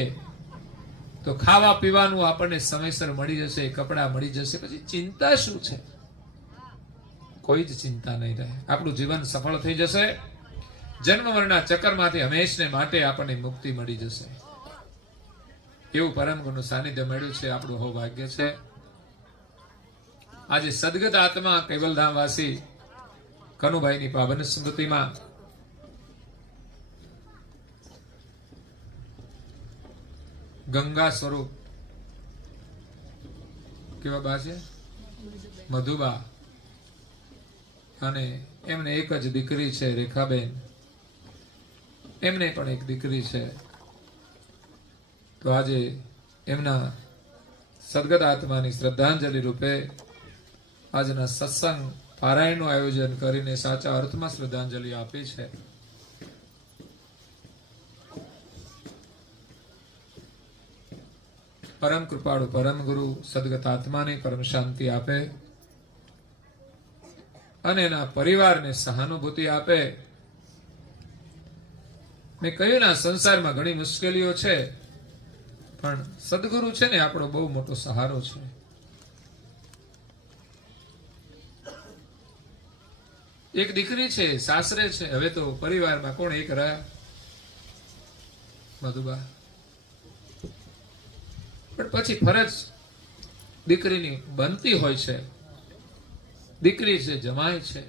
તો ખાવા પીવાનું આપણને સમયસર મળી જશે, કપડા મળી જશે, પછી ચિંતા શું છે? કોઈ જ ચિંતા નહીં રહે. આપણું જીવન સફળ થઈ જશે. જન્મ મરણના ચક્કરમાંથી હંમેશને માટે આપણને મુક્તિ મળી જશે. એવું પરમ ગુરુનું સાનિધ્ય મળ્યું છે, આપણું સૌભાગ્ય છે. આજે સદગત આત્મા કૈવલધામ વાસી કનુભાઈની પાવન સ્મૃતિમાં ગંગા સ્વરૂપ કેવા બા છે? મધુબા. અને એમને એક જ દીકરી છે રેખાબેન. એમને પણ એક દીકરી છે. તો આજે એમના સદગત આત્માની શ્રદ્ધાંજલિ રૂપે આજના સત્સંગ પારાયણનું આયોજન કરીને સાચા અર્થમાં શ્રદ્ધાંજલિ આપી છે. પરમ કૃપાળુ પરમ ગુરુ સદગત આત્માને પરમ શાંતિ આપે અને એના પરિવારને સહાનુભૂતિ આપે. મેં કહ્યું ના સંસારમાં ઘણી મુશ્કેલીઓ છે પણ સદગુરુ છે ને આપણો બહુ મોટો સહારો છે. એક દીકરી છે, સાસરે છે, હવે તો પરિવારમાં કોણ એક રહ્યા? મધુબા. પણ પછી ફરજ દીકરીની બનતી હોય છે. દીકરી છે, જમાય છે,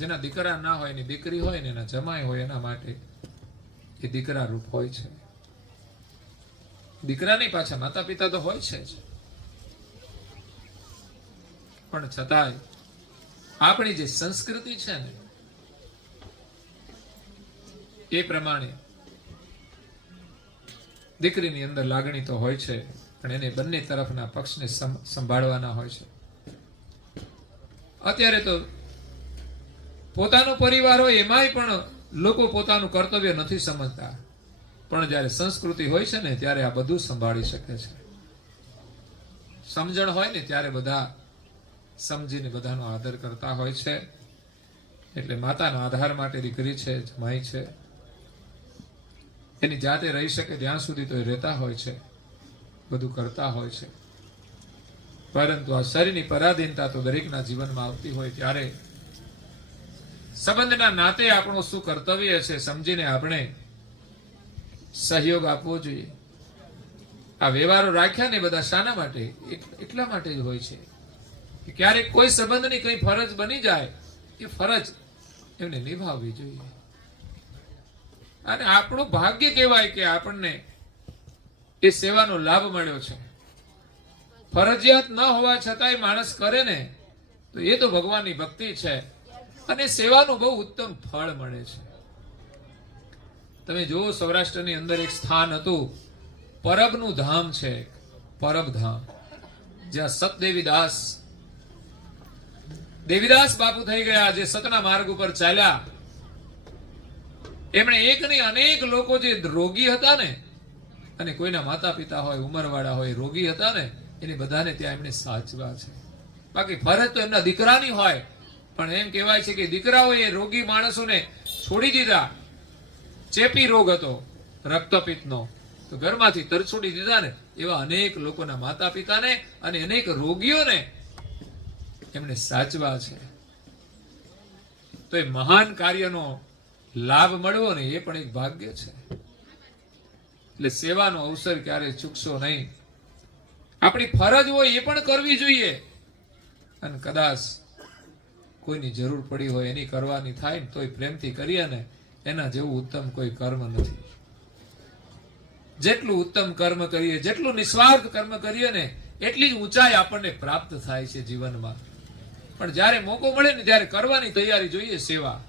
જેના દીકરા ના હોય એની દીકરી હોય ને એના જમાઈ હોય એના માટે એ દીકરા રૂપ હોય છે. દીકરાની પાછા માતા પિતા તો હોય છે જ, પણ છતાંય આપણી જે સંસ્કૃતિ છે ને એ પ્રમાણે દીકરીની અંદર લાગણી તો હોય છે, પણ એને બંને તરફના પક્ષને સંભાળવાના હોય છે. અત્યારે તો પોતાનો પરિવાર હોય એમાંય પણ લોકો પોતાનું કર્તવ્ય નથી સમજતા, પણ જ્યારે સંસ્કૃતિ હોય છે ને ત્યારે આ બધું સંભાળી શકે છે. સમજણ હોય ને ત્યારે બધા સમજીને બધાનો આદર કરતા હોય છે. એટલે માતાના આધાર માટે દીકરી છે, જમાઈ છે, એની જાતે રહી શકે ત્યાં સુધી તો એ રહેતા હોય છે, બધું કરતા હોય છે. પરંતુ આ શરીરની પરાધીનતા તો દરેકના જીવનમાં આવતી હોય ત્યારે સંબંધના નાતે આપણું શું કર્તવ્ય છે સમજીને આપણે સહયોગ આપવો જોઈએ. આ વ્યવહારો રાખ્યા ને બધા શાના માટે? એટલા માટે જ હોય છે કે ક્યારેક કોઈ સંબંધની કઈ ફરજ બની જાય, એ ફરજ એમને નિભાવવી જોઈએ. અને આપણું ભાગ્ય કહેવાય કે આપણને એ સેવાનો લાભ મળ્યો છે. ફરજિયાત ન હોવા છતાંય માણસ કરે ને તો એ તો ભગવાનની ભક્તિ છે અને સેવાનું બહુ ઉત્તમ ફળ મળે છે. તમે જુઓ, સૌરાષ્ટ્રની અંદર એક સ્થાન હતું, પરબનું ધામ છે, પરબ ધામ, જ્યાં સતદેવીદાસ દેવીદાસ બાપુ થઈ ગયા, જે સતના માર્ગ ઉપર ચાલ્યા. એમણે એક નહીં અનેક લોકો જે રોગી હતા ને, અને કોઈના માતા પિતા હોય, ઉંમરવાળા હોય, રોગી હતા ને, એને બધાને ત્યાં એમને સાચવા છે. બાકી ફરજ તો એમના દીકરાની હોય, પણ એમ કહેવાય છે કે દીકરાઓએ રોગી માણસોને છોડી દીધા. ચેપી રોગ હતો રક્તપિત્તનો, તો ઘરમાંથી તરછોડી દીધા ને, એવા અનેક લોકોના માતા પિતાને અને અનેક રોગીઓને એમને સાચવા છે. તો એ મહાન કાર્યનો લાભ મળવો ને એ પણ એક ભાગ્ય છે. એટલે સેવાનો અવસર ક્યારે ચૂકશો નહીં. આપણી ફરજ હોય એ પણ કરવી જોઈએ, અને કદાચ કોઈની જરૂર પડી હોય એની કરવાની થાય ને તોય પ્રેમથી કરીએ ને, એના જેવું ઉત્તમ કોઈ કર્મ નથી. જેટલું ઉત્તમ કર્મ કરીએ, જેટલું નિસ્વાર્થ કર્મ કરીએ ને, એટલી જ ઊંચાઈ આપણને પ્રાપ્ત થાય છે જીવનમાં. પણ જ્યારે મોકો મળે ને ત્યારે કરવાની તૈયારી જોઈએ. સેવા,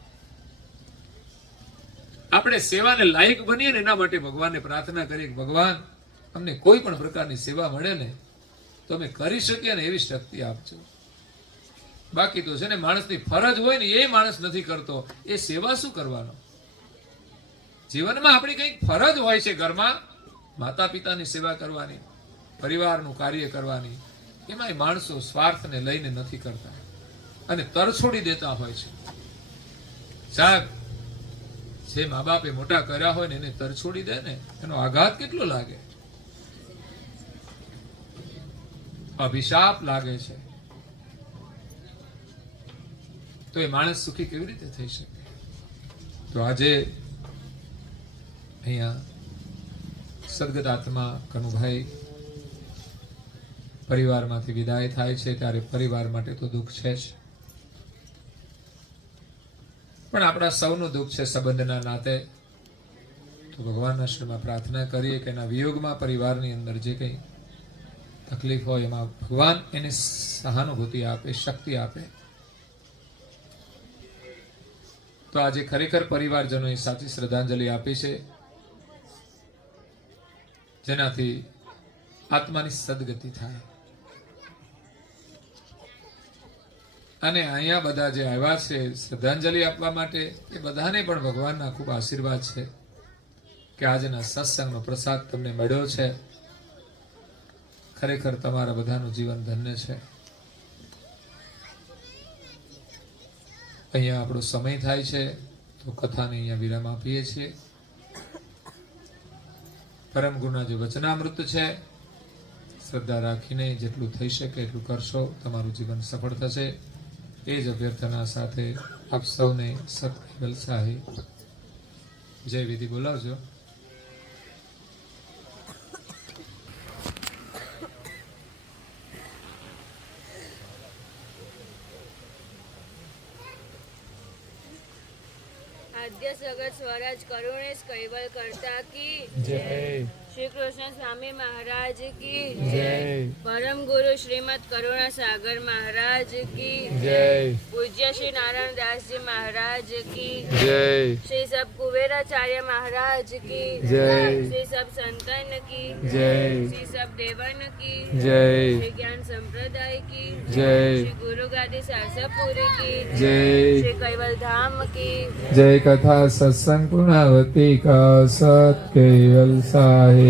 આપણે સેવાને લાયક બનીએ ને એના માટે ભગવાનને પ્રાર્થના કરીએ કે ભગવાન, અમને કોઈ પણ પ્રકારની સેવા મળે ને તો અમે કરી શકીએ ને એવી શક્તિ આપજો. બાકી તો છે ને માણસની ફરજ હોય ને એ માણસ નથી કરતો, એ સેવા શું કરવાનો? જીવનમાં આપણી કઈક ફરજ હોય છે, ઘરમાં માતા પિતાની સેવા કરવાની, પરિવારનું કાર્ય કરવાની. એમાંય માણસો સ્વાર્થને લઈને નથી કરતા અને તરછોડી દેતા હોય છે. સાહેબ, જે મા બાપે મોટા કર્યા હોય ને એને તરછોડી દે ને, એનો આઘાત કેટલો લાગે, અભિશાપ લાગે છે. તો એ માણસ સુખી કેવી રીતે થઈ શકે? તો આજે અહીંયા સદગત આત્મા કનુભાઈ પરિવારમાંથી વિદાય થાય છે ત્યારે પરિવાર માટે તો દુઃખ છે જ, પણ આપણા સૌનું દુઃખ છે સંબંધના નાતે. તો ભગવાનના શ્રીમાં પ્રાર્થના કરીએ કે એના વિયોગમાં પરિવારની અંદર જે કંઈ તકલીફ હોય એમાં ભગવાન એને સહાનુભૂતિ આપે, શક્તિ આપે. તો આજે ખરેખર પરિવારજનોએ સાચી શ્રદ્ધાંજલિ આપી છે, જેનાથી આત્માની સદગતિ થાય. અને અહીંયા બધા જે આવ્યા છે શ્રદ્ધાંજલિ આપવા માટે, એ બધાને પણ ભગવાનના ખૂબ આશીર્વાદ છે કે આજના સત્સંગનો પ્રસાદ તમને મળ્યો છે. ખરેખર તમારા બધાનું જીવન ધન્ય છે. અહીંયા આપણો સમય થાય છે તો કથાને અહીંયા વિરામ આપીએ છીએ. પરમ ગુરુના જે વચનામૃત છે, શ્રદ્ધા રાખીને જેટલું થઈ શકે એટલું કરશો, તમારું જીવન સફળ થશે. એ જ અભ્યર્થના સાથે આપ સૌને સત સાહી જય વિધિ બોલાવજો. આદ્ય સગત સ્વરાજ કરુણેશ કૈવલ કરતા કી જય શ્રી કૃષ્ણ સ્વામી મહારાજ કી જય પરમ ગુરુ શ્રીમદ કરુણા સાગર મહારાજ કી જય પૂજ્ય શ્રી નારાયણ દાસજી મહારાજ કી જય શ્રી સબ કુબેરાચાર્ય મહારાજ કી જય શ્રી સબ સંતન કી જય શ્રી સબ દેવન કી જય શ્રી જ્ઞાન સંપ્રદાય કી જય શ્રી ગુરુ ગાદી સારસાપુરી કી જય શ્રી કૈવલ ધામ કી જય કથા સત્સંગ પૂર્ણાવતી કા સત કેવલ સાહેબ